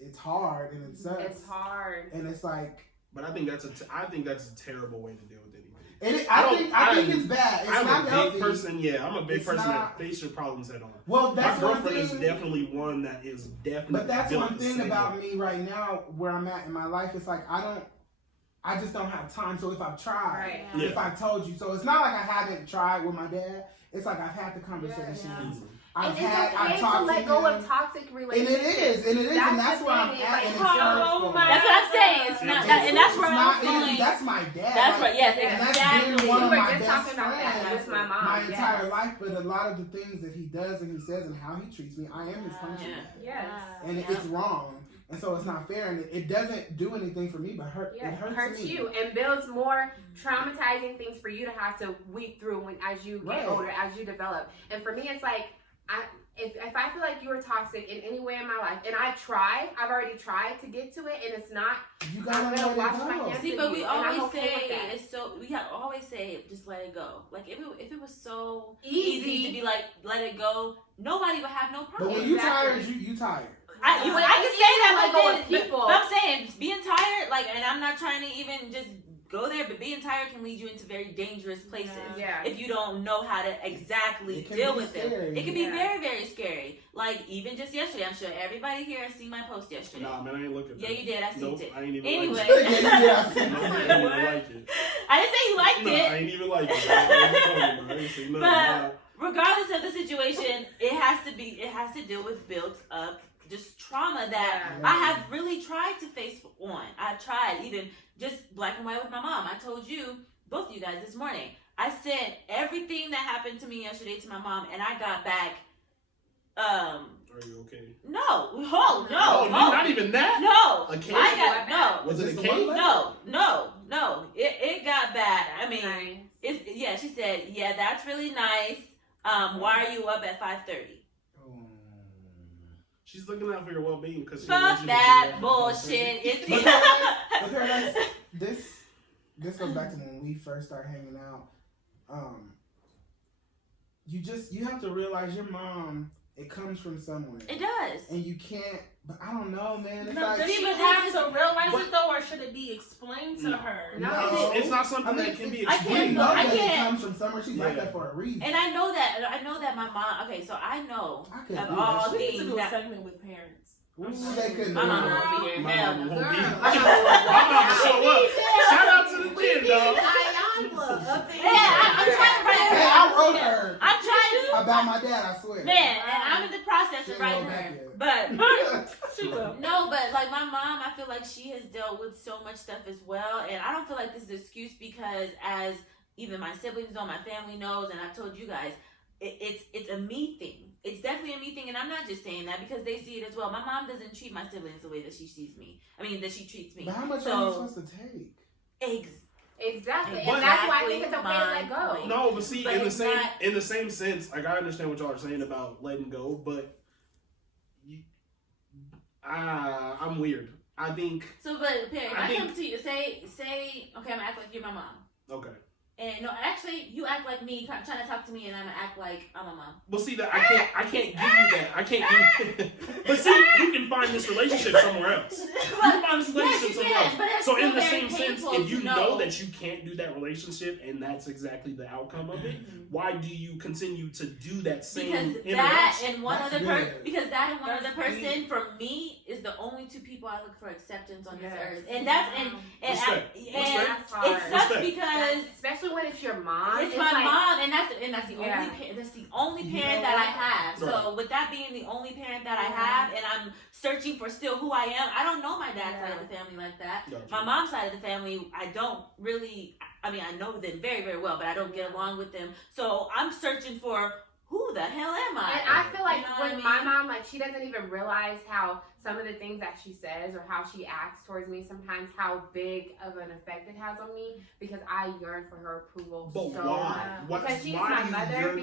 it's hard and it sucks. It's hard. And it's like, But I think that's a terrible way to deal with anything. I think it's bad. It's I'm not a healthy. big person. Yeah, I'm a big It's person not- that face your problems head on. Well, My that's one girlfriend is thing. definitely one that is definitely. But that's built one the thing same about way. me right now, where I'm at in my life. It's like I just don't have time. So if I've tried, Right. Yeah. if I told you, so it's not like I haven't tried with my dad. It's like I've had the conversations. And I've it's okay to talked let to go him. of toxic And relationships. it is, and that's the where I'm thing, at, like, and it's oh hurtful. my- That's what I'm saying. It's not, and that's where it's I'm not feeling. easy. That's my dad. That's right. Yes, And that's exactly. been one We of were my just best talking about that friends with my mom. my yes. entire life. But a lot of the things that he does and he says and how he treats me, I am his punishment. Yes. And it's wrong. And so it's not fair, and it doesn't do anything for me, but it hurts me. you and builds more traumatizing things for you to have to weed through as you get older, as you develop. And for me, it's like, if I feel like you were toxic in any way in my life, and I've already tried to get to it, and it's not, you gotta I'm gonna wash my hands. See, but we always say we always say just let it go. Like if it was so easy to be like let it go, nobody would have no problem. But when you tired, you tired. I can say that, but I'm saying being tired, like, and I'm not trying to even just go there, but being tired can lead you into very dangerous places. Yeah. If you don't know how to exactly deal with them. It can be very, very scary. Like, even just yesterday, I'm sure everybody here has seen my post yesterday. Nah, man, I ain't looking at that. Yeah, you did. I seen it. I ain't even anyway. like it. I I ain't even like it. I didn't say you liked it. I ain't even like it. I ain't say nothing. But regardless of the situation, it has to deal with built up just trauma that I have really tried to face on. I've tried, even just black and white with my mom. I told you, both of you guys this morning, I sent everything that happened to me yesterday to my mom, and I got back, Are you okay? no, Not even that? No. A cake? Was it a cake? No. It got bad. I mean, she said, yeah, that's really nice. Why are you up at 5:30? She's looking out for your well-being because fuck that bullshit. This goes back to when we first started hanging out. You have to realize your mom, it comes from somewhere. It does. And you can't, but I don't know, man. It's does she have to realize it though, or should it be explained to her? No, it's not something that can be explained. It comes from somewhere. She's like that for a reason. And I know that my mom. Okay, so I know of all things. We need to do a segment with parents. They couldn't. My mom won't be here. Hell no. My mama show up. Shout out to the gym, dog. I wrote her. I'm trying to. About my dad, I swear. Man, and I'm in the process of writing her. But no, but like my mom, I feel like she has dealt with so much stuff as well, and I don't feel like this is an excuse because as even my siblings know, my family knows, and I've told you guys, it's a me thing. It's definitely a me thing, and I'm not just saying that because they see it as well. My mom doesn't treat my siblings the way that she sees me. I mean, that she treats me. But how much are you supposed to take? Exactly. And that's why I think it's okay to let go. No, but see, in the same sense, like I understand what y'all are saying about letting go, but I'm weird. I think. So, but Perry, if I come to you, say, okay, I'm gonna act like you're my mom. Okay. And no, actually, you act like me, trying to talk to me, and I'm gonna act like I'm a mom. Well, see, that I can't give you that. I can't give. But see, you can find this relationship somewhere else. You can find this relationship somewhere else. So in the same sense, if you know that you can't do that relationship, and that's exactly the outcome of it, why do you continue to do that same? Because that and one other person for me is the only two people I look for acceptance on this earth, and it sucks because especially when it's your mom. It's my mom, and that's the only parent that I have. So with that being the only parent that I have, and I'm searching for still who I am, I don't know my dad's side of the family like that. Gotcha. My mom's side of the family, I don't really. I mean, I know them very, very well, but I don't get along with them. So I'm searching for who the hell am I? And I feel like my mom, like, she doesn't even realize how some of the things that she says or how she acts towards me sometimes, how big of an effect it has on me because I yearn for her approval much. Because she's my mother.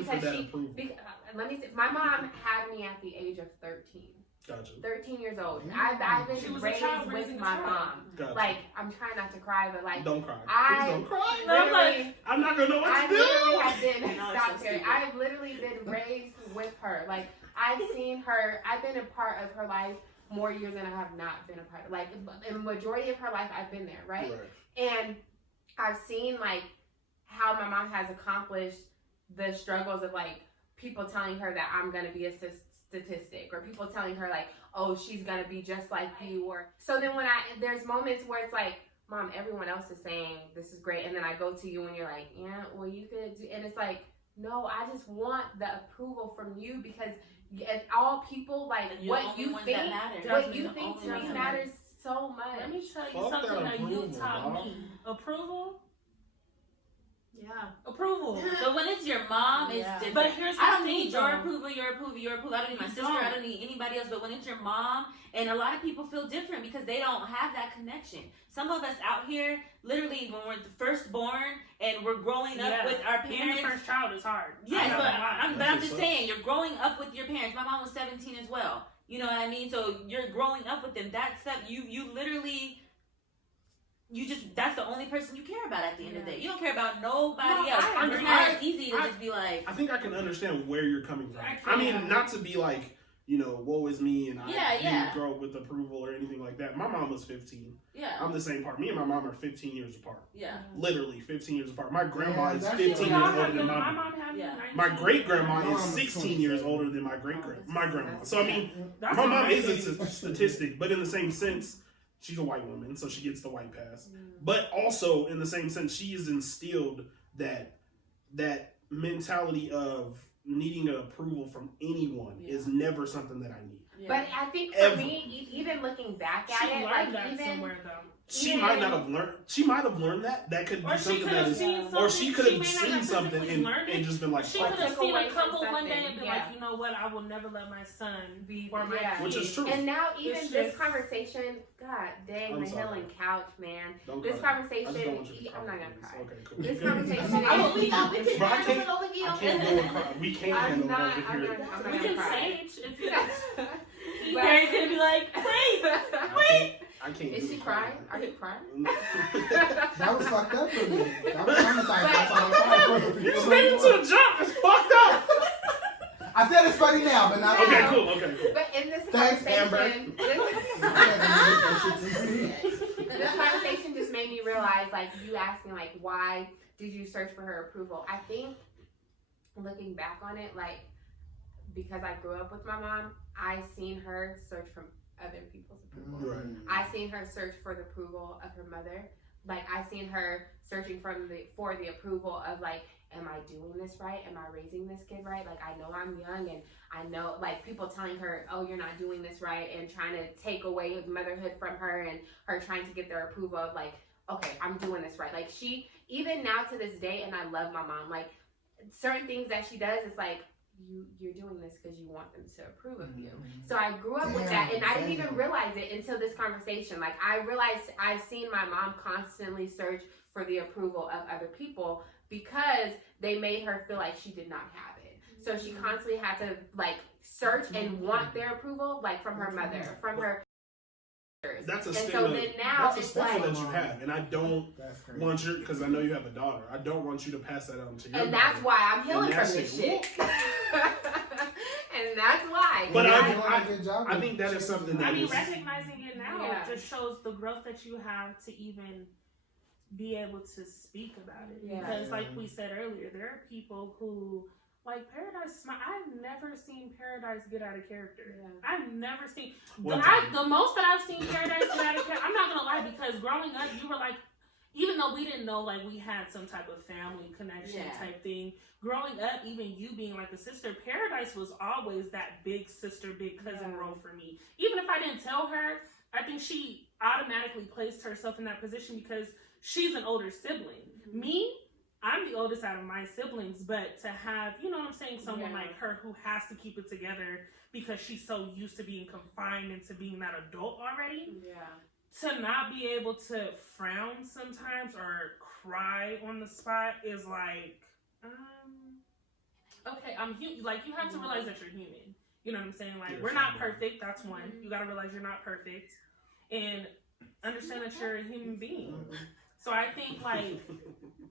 Let me say, my mom had me at the age of 13. Gotcha. 13 years old. I've been raised with my mom. Gotcha. Like, I'm trying not to cry, but like, don't cry. Please don't cry. I'm not gonna know what to do. I've literally been raised with her. Like, I've seen her. I've been a part of her life more years than I have not been a part of. Like, in the majority of her life, I've been there, right? And I've seen like how my mom has accomplished the struggles of like people telling her that I'm gonna be a statistic, or people telling her like, oh, she's gonna be just like you. Or so then when there's moments where it's like, Mom, everyone else is saying this is great, and then I go to you and you're like, yeah, well, you could do, and it's like, no, I just want the approval from you because all people like what you think to me matters so much. Let me tell you something that you taught me. Approval Yeah. approval. So when it's your mom, it's Yeah. different. But here's the I don't thing, need your though. approval, your approval, your approval. I don't need my You sister. don't. I don't need anybody else. But when it's your mom, and a lot of people feel different because they don't have that connection. Some of us out here, literally, when we're the firstborn and we're growing up Yeah. with our Being parents. the first child is hard. Yes, I'm but not gonna lie. I'm That's just what's saying, you're growing up with your parents. My mom was 17 as well. You know what I mean? So you're growing up with them. That stuff, you literally, that's the only person you care about at the end of the day. You don't care about nobody No, else. I It's agree. not easy to just be like, I think I can understand where you're coming from. I I mean, can. not to be like, woe is me and I Yeah. didn't grow up with approval or anything like that. My mom was 15. yeah, I'm the same part. Me and my mom are 15 years apart. yeah. Literally 15 years apart. My grandma Yeah, is that's 15 true. years older than my my mom. mom had me Yeah. 19. My great My grandma mom is was 16 years 27. older than my grandma. So I mean, That's my mom amazing. is a statistic, but in the same sense, she's a white woman, so she gets the white pass. But also in the same sense, she is instilled that mentality of needing an approval from anyone is never something that I need. Yeah. But I think for Ever. me, even looking back She at it, learned like that even somewhere though. She Yeah. might not have learned. She might have learned that. That could be Or she something could that have is, seen something. or she could have may not seen have something physically learned it. and just been like, She "Oh, could have took seen away a from couple one day something, and been yeah. like, you know what, I will never let my son Be- or my yeah. kid. Which is true. And now even It's this just- conversation, God dang, I'm the sorry. healing couch, man. don't This cry. I conversation, just don't want you to I'm cry, not gonna please. cry. Okay, cool. This Good. conversation I is. will we thought we could But I handle can't- it over here. I can't go and cry. We can't I'm handle not. it over I'm here. not We gonna can cry. sage if you. But- Gary's gonna be like, wait. I can't. Is do she the crying? crying. Are you crying? That was fucked up for me. That was traumatizing. That's why I'm crying for the You people just made it anymore. to a jump. It's fucked up. I said it's funny now, but not Okay, now. cool. Okay, cool. But in this Thanks, Amber. conversation, this conversation just made me realize, like, you asking, like, why did you search for her approval? I think, looking back on it, like, because I grew up with my mom, I seen her search from other people's approval. Right. I seen her search for the approval of her mother. Like, I seen her searching for the approval of, like, am I doing this right? Am I raising this kid right? Like, I know I'm young, and I know, like, people telling her, oh, you're not doing this right, and trying to take away motherhood from her, and her trying to get their approval of, like, okay, I'm doing this right. Like, she, even now to this day, and I love my mom, like, certain things that she does is like, you're doing this because you want them to approve of you. So I grew up with that, and I didn't even realize it until this conversation. Like, I realized I've seen my mom constantly search for the approval of other people because they made her feel like she did not have it. So she constantly had to, like, search and want their approval, like, from her mother, from her. That's a And stigma. so then now That's a it's stigma like, that you have, and I don't That's crazy. want you, because I know you have a daughter. I don't want you to pass that on to your and daughter. that's why I'm healing And from that's this it. shit. And that's why. But You're I- doing a good job I of think that is something that I mean, is. recognizing it now Yeah. just shows the growth that you have to even be able to speak about it. Yeah. Because, like we said earlier, there are people who, like Paradise. I've never seen Paradise get out of character. Yeah. I've never seen One time. the most that I've seen Paradise get out of character. I'm not gonna lie, because growing up, you were like, even though we didn't know, like, we had some type of family connection Yeah. type thing. Growing up, even you being like a sister, Paradise was always that big sister, big cousin Yeah. role for me. Even if I didn't tell her, I think she automatically placed herself in that position because she's an older sibling. Mm-hmm. Me, I'm the oldest out of my siblings, but to have, you know what I'm saying, someone Yeah. like her who has to keep it together because she's so used to being confined into being that adult already, Yeah. to not be able to frown sometimes or cry on the spot is like, okay, like, you have to realize that you're human. You know what I'm saying? Like, Yes, we're not I know. perfect. That's one. You got to realize you're not perfect and understand that you're a human being. So I think, like,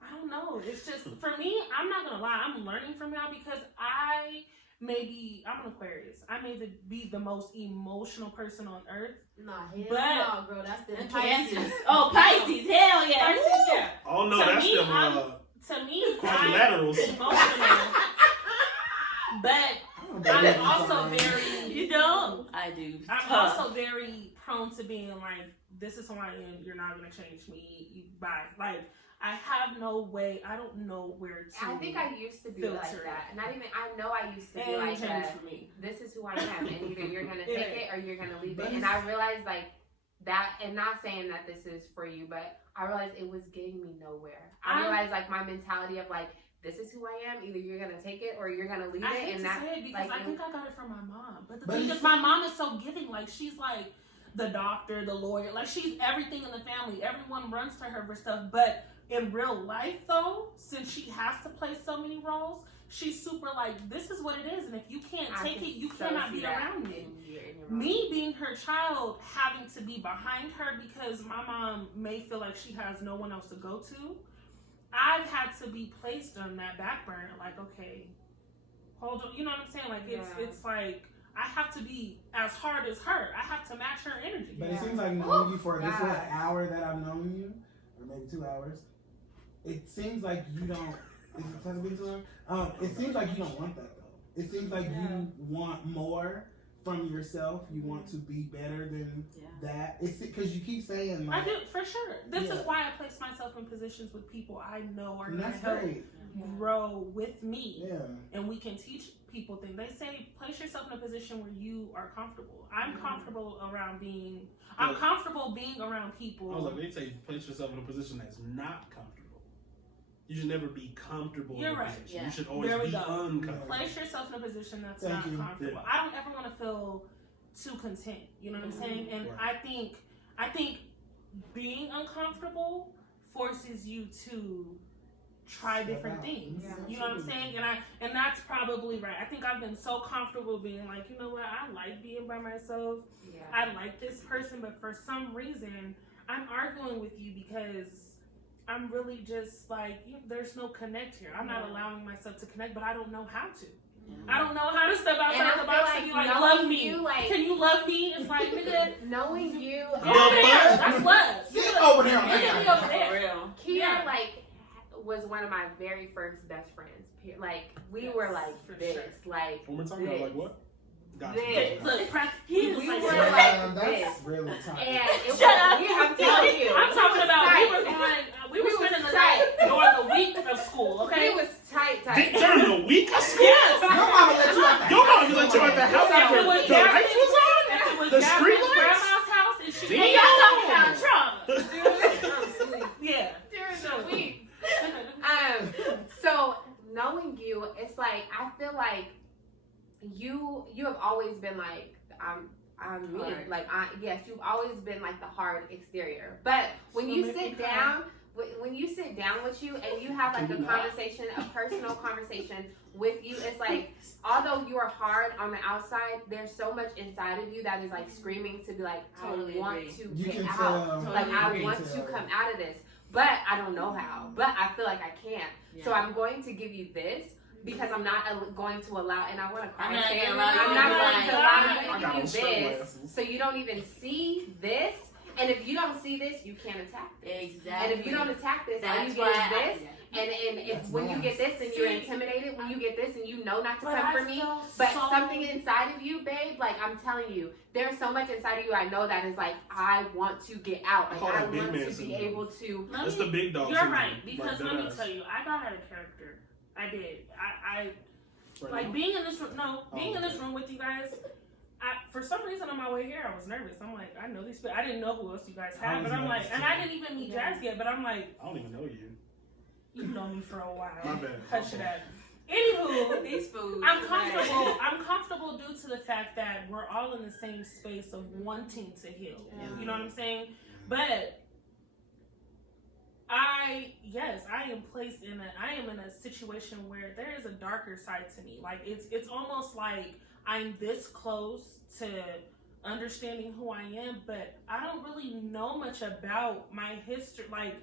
I don't know. It's just, for me, I'm not gonna lie, I'm learning from y'all because I'm an Aquarius. I may be the most emotional person on earth. Nah, hell But- no, girl. That's the And Pisces. Cancer. Oh, Pisces. Hell yeah. Pisces, yeah. Oh no, To that's me, them To me, quadrilaterals. I'm emotional, but I'm also very. You don't? I do. I'm Tough. also very prone to being like, this is who I am. You're not gonna change me. Bye. Like, I have no way. I don't know where to. I think I used to be filter like it. that. Not even, I know I used to be And like change that. for me. This is who I am, and either you're gonna take Yeah. it or you're gonna leave But it. And I realized, like, that, and not saying that this is for you, but I realized it was getting me nowhere. I realized like my mentality of like, this is who I am. Either you're gonna take it or you're gonna leave I it. hate And to that, say it because like, I think I got it from my mom. But the But thing it's- is, my mom is so giving. Like, she's like the doctor, the lawyer. Like, she's everything in the family. Everyone runs to her for stuff. But in real life, though, since she has to play so many roles, she's super like, this is what it is. And if you can't I take can it, you so cannot see be that around in it. your mom. Me being her child, having to be behind her because my mom may feel like she has no one else to go to, I've had to be placed on that back burner. Like, okay, hold on. You know what I'm saying? Like, it's like I have to be as hard as her. I have to match her energy. But it seems like knowing you for this little hour that I've known you, or maybe 2 hours, it seems like you don't. Is it supposed to be 2 hours? It seems like you don't want that though. It seems like you want more from yourself. You want to be better than that. It's because you keep saying like, I do, for sure. This is why I place myself in positions with people I know are going to help grow with me. Yeah. And we can teach people things. They say place yourself in a position where you are comfortable. I'm comfortable around being. I'm comfortable being around people. I was like, they say place yourself in a position that's not comfortable. You should never be comfortable in a position. Yeah. You should always There we be go. uncomfortable. Place yourself in a position that's Thank not you. comfortable. Yeah. I don't ever want to feel too content. You know what I'm saying? And Right. I think being uncomfortable forces you to try different things. Yeah. You know what I'm saying? And that's probably right. I think I've been so comfortable being like, you know what, I like being by myself. Yeah. I like this person, but for some reason I'm arguing with you because I'm really just like, there's no connect here. I'm not allowing myself to connect, but I don't know how to. I don't know how to step And I outside the box and be feel like, like love knowing me. you, like- Can you love me? It's like, nigga, Knowing you, get over there. That's love. Sit over there. You can be over For there. real. Kia Yeah. like was one of my very first best friends. Like we Yes, were like for this, sure. like One more time, y'all like what? Gotcha. This. Look, we was were like, like that's this. really tight. And it was, Shut up. I'm telling you, I'm talking about tight. we were spending the tight. night during the week of school, okay? It was tight. During the week of school? Yes. Your mama let you out the Your mama let you out the house If after it was the lights was on? If it was The Jasmine's street lights? grandma's house and she Damn. ain't got talking about trauma. Yeah. During the week. So knowing you, it's like I feel like you have always been like I'm me. Hard. Like yes, you've always been like the hard exterior. But when She'll you make me sit cry. down, when you sit down with you and you have like Can a you not? conversation, a personal conversation with you, it's like although you are hard on the outside, there's so much inside of you that is like screaming to be like, Totally I want agree. to You get can out. tell. Like Totally I agree. want to come out of this, but I don't know how. But I feel like I can't. So I'm going to give you this because I'm not going to allow. And I want to cry. I'm not saying gonna it. allow you I'm to not be going like, to allow. I I'm going to got give on you this, sunglasses. so you don't even see this. And if you don't see this, you can't attack this. Exactly. And if you don't attack this, all That's you why get is this. And if That's when you nice. get this, then you're See, intimidated. When you get this, and you know not to But come I for me. feel But so- something inside of you, babe, like I'm telling you, there's so much inside of you. I know that is like I want to get out. Like call I that big want man to be syndrome. able to. Let That's me- the big dog. You're syndrome. right, because Like, let me deadass. tell you, I got out of character. I did. I Right like now? being in this room. No, being in this okay. room with you guys. For some reason on my way here, I was nervous. I'm like, I know these people. I didn't know who else you guys I had, was but I'm like, nervous and too. I didn't even meet Jazz yet. But I'm like, I don't even know you. you've known me for a while. My bad. Hush it up. Anywho, These foods. I'm comfortable. I'm comfortable due to the fact that we're all in the same space of wanting to heal. You know what I'm saying? But I am placed in I am in a situation where there is a darker side to me. Like it's almost like I'm this close to understanding who I am, but I don't really know much about my history. Like,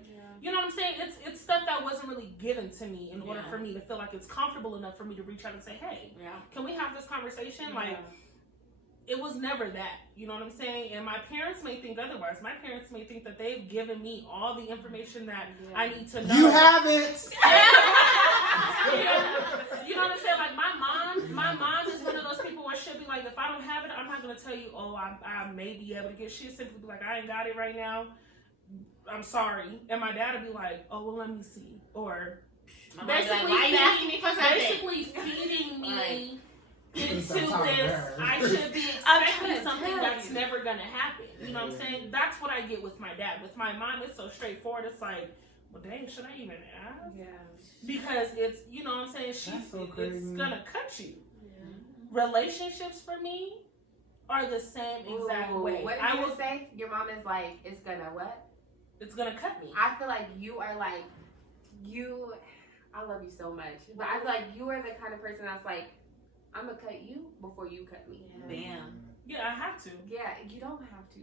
you know what I'm saying? It's stuff that wasn't really given to me in order for me to feel like it's comfortable enough for me to reach out and say, hey, can we have this conversation? Like, it was never that. You know what I'm saying? And my parents may think otherwise. My parents may think that they've given me all the information that I need to know. You haven't. You know what I'm saying? Like my mom is one of those people where she'll be like, if I don't have it, I'm not gonna tell you, oh, I may be able to get. She'll simply be like, I ain't got it right now. I'm sorry. And my dad will be like, oh, well, let me see. Or Basically, why are you asking me for something? basically feeding me since I into talked to this, her. I should be I'm expecting trying to something tell that's you. never gonna happen. You know what I'm saying? That's what I get with my dad. With my mom, it's so straightforward. It's like, well, dang, should I even ask? Yeah. Because it's, you know what I'm saying? That's so It's crazy. gonna cut you. Relationships for me are the same exact Ooh, way. What did I you will say? Your mom is like, it's gonna what? It's gonna cut me. I feel like you are like, I love you so much. But I feel like you are the kind of person that's like, I'm gonna cut you before you cut me. Bam. Yeah, I have to. Yeah, you don't have to.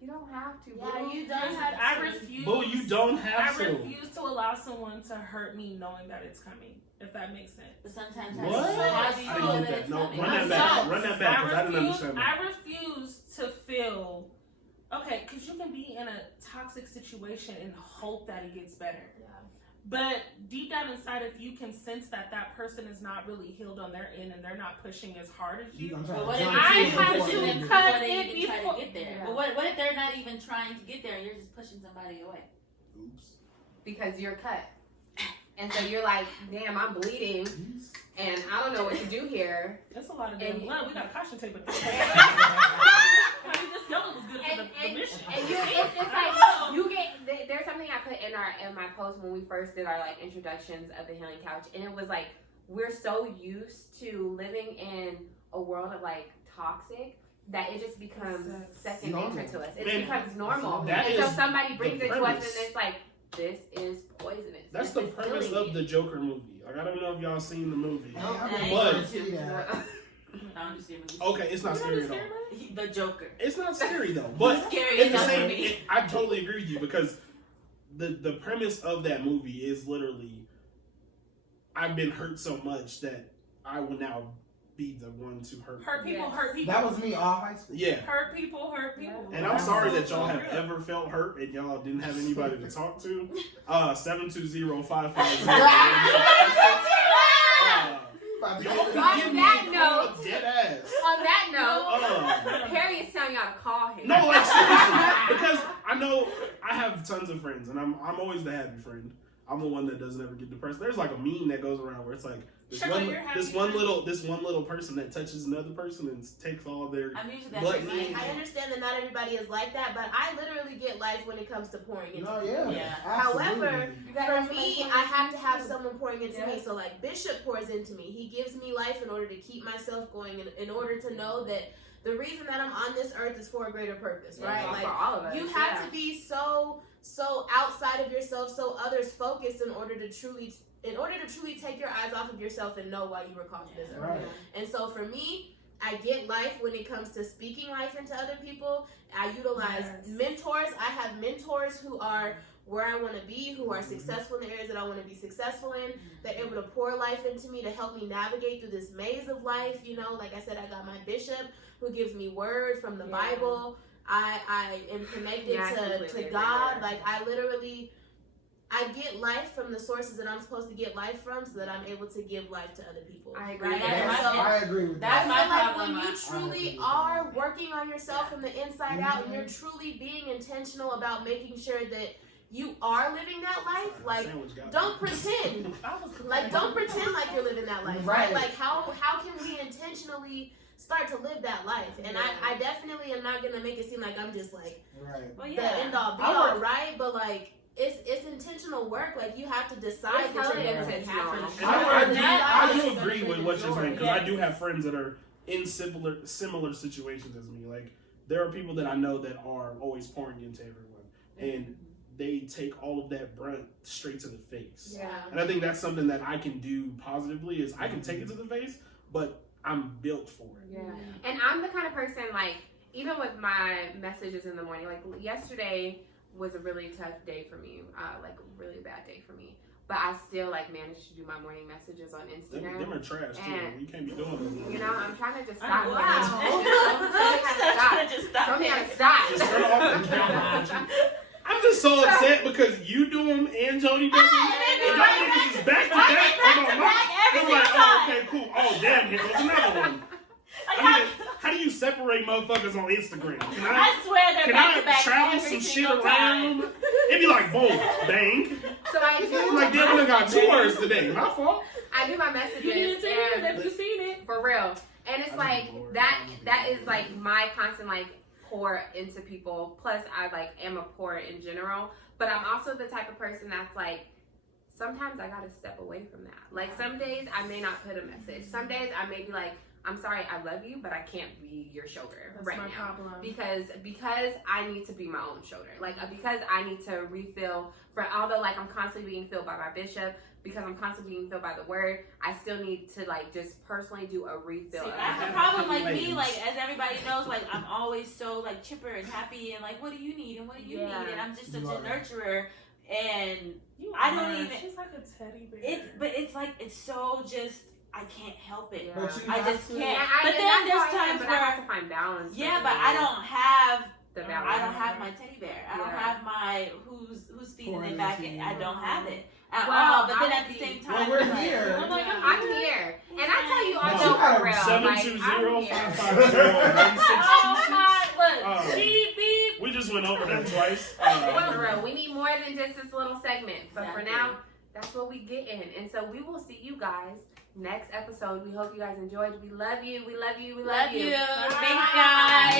You don't have to. Yeah, boo. you don't have to. I refuse. Boo, you don't I have to. refuse to allow someone to hurt me knowing that it's coming. If that makes sense. But sometimes What? how do you I know didn't that get it's that. No, coming? run that back. Run that back, because I didn't understand that. I refuse to feel okay, because you can be in a toxic situation and hope that it gets better. Yeah. But deep down inside, if you can sense that that person is not really healed on their end and they're not pushing as hard as you, But what if I you have pushing to them cut before they it even try before- to get there? Yeah. But what if they're not even trying to get there and you're just pushing somebody away? Oops. Because you're cut. And so you're like, damn, I'm bleeding, and I don't know what to do here. that's a lot of damn And- blood. We got a caution tape at this point. And, I mean, this yellow was good for the mission. it's like you get. There's something I put in my post when we first did our like introductions of the Healing Couch, and it was like we're so used to living in a world of like toxic that it just becomes second normal. nature to us. It Man, becomes normal. that And so is somebody brings the it to us, and premise. it's like, this is poisonous. That's This the is premise killing of me. the Joker movie. Like, I don't know if y'all seen the movie. Hey, I Hey, want but- to see that. I don't just hear movies. Okay, it's not scary at all. The Joker. It's not scary though. But Scary in the enough for same, me. I totally agree with you because the premise of that movie is literally, I've been hurt so much that I will now be the one to hurt. Hurt people, Yes. hurt people. That was me all high school. Yeah. Hurt people, hurt people. And I'm sorry that y'all have ever felt hurt and y'all didn't have anybody to talk to. 720-550. About to Y'all get can On give me that a note- call dead ass. On that note, Uh, Harry is telling y'all to call him. No, like seriously, because I know I have tons of friends, and I'm always the happy friend. I'm the one that doesn't ever get depressed. There's like a meme that goes around where it's like this Sugar, one you're happy this one little person that touches another person and takes all their. I'm usually that But- person. I understand that not everybody is like that, but I literally get life when it comes to pouring into No, people. yeah. Yeah. Absolutely. However, for me, I have to have someone pouring into me. So, like, Bishop pours into me. He gives me life in order to keep myself going, in order to know that the reason that I'm on this earth is for a greater purpose, right? For Like, all of us. you have to be so outside of yourself, so others focused in order to truly take your eyes off of yourself and know why you were called to this earth. Right. And so for me, I get life when it comes to speaking life into other people. I utilize mentors. I have mentors who are where I want to be, who are successful in the areas that I want to be successful in. They're able to pour life into me to help me navigate through this maze of life. You know, like I said, I got my bishop who gives me word from the Bible. I am connected Yeah, I completely to agree God. there. Like, I get life from the sources that I'm supposed to get life from, so that I'm able to give life to other people. I agree. Right? That's And so I agree with That's that. my I feel like problem. when you truly are working on yourself from the inside out, and Mhm. you're truly being intentional about making sure that you are living that life, like, Sandwich got don't me. pretend. Like, don't pretend like you're living that life, Right. right? Like, how can we intentionally start to live that life? And I definitely am not gonna make it seem like I'm just like Right. Well, the yeah. end all be I all, work- right? But like, it's intentional work. Like, you have to decide It's that hella you're going to intentional. happen. And I Decide do it's agree gonna with be what you're saying because Yeah. I do have friends that are in similar situations as me. Like there are people that I know that are always pouring into everyone, and they take all of that brunt straight to the face. Yeah. And I think that's something that I can do positively is I can take it to the face, but I'm built for it. Yeah. And I'm the kind of person, like, even with my messages in the morning, like, yesterday was a really tough day for me, like, a really bad day for me. But I still, like, managed to do my morning messages on Instagram. Them are trash, too. And- You can't be doing those. You know, I'm trying to just I stop. know. Show me how to stop. Just turn off the camera. I'm just so upset because you do them and Jody does them. And y'all niggas is back to back. I'm like, oh, okay, cool. Oh, damn, here goes another one. I mean, how do you separate motherfuckers on Instagram? Can I swear they're can back to I back travel every some shit single time. around? It'd be like, boom, bang. So I I'm do. like, damn, I got 2 words today. My fault. I do my messages. You didn't see it and if you seen it. for real. And it's I like just be bored. that is like my constant like pour into people. Plus I like am a pour in general. But I'm also the type of person that's like, sometimes I gotta step away from that. Like some days I may not put a message. Some days I may be like, I'm sorry, I love you, but I can't be your shoulder That's right my now. problem. Because I need to be my own shoulder. Like because I need to refill for, although like I'm constantly being filled by my bishop, because I'm constantly being filled by the word, I still need to like just personally do a refill. See, of that's that. the problem. Like me, like as everybody knows, like I'm always so like chipper and happy and like, what do you need and what do you need? And I'm just such a nurturer, and I don't even. She's like a teddy bear. It's like it's so just. I can't help it. But you I have just to- can't. Yeah, But then there's times but where I have to find balance. yeah, for but me. I don't have. The I balance. don't have my teddy bear. I don't Yeah. have my who's feeding Pouring it back into in. you. I don't have it at Well, all. But then I at the would same be- time, Well, we're it's like, here. I'm like, I'm here, and I tell you all No, joke you gotta- for real. Like, 720 I'm here. 550 oh my, look, Uh, beep beep. We just went over that twice. For real, we need more than just this little segment. But for Exactly. now, that's what we get in, and so we will see you guys next episode. We hope you guys enjoyed. We love you. We love you. We love, Love you. Bye. Thanks, guys.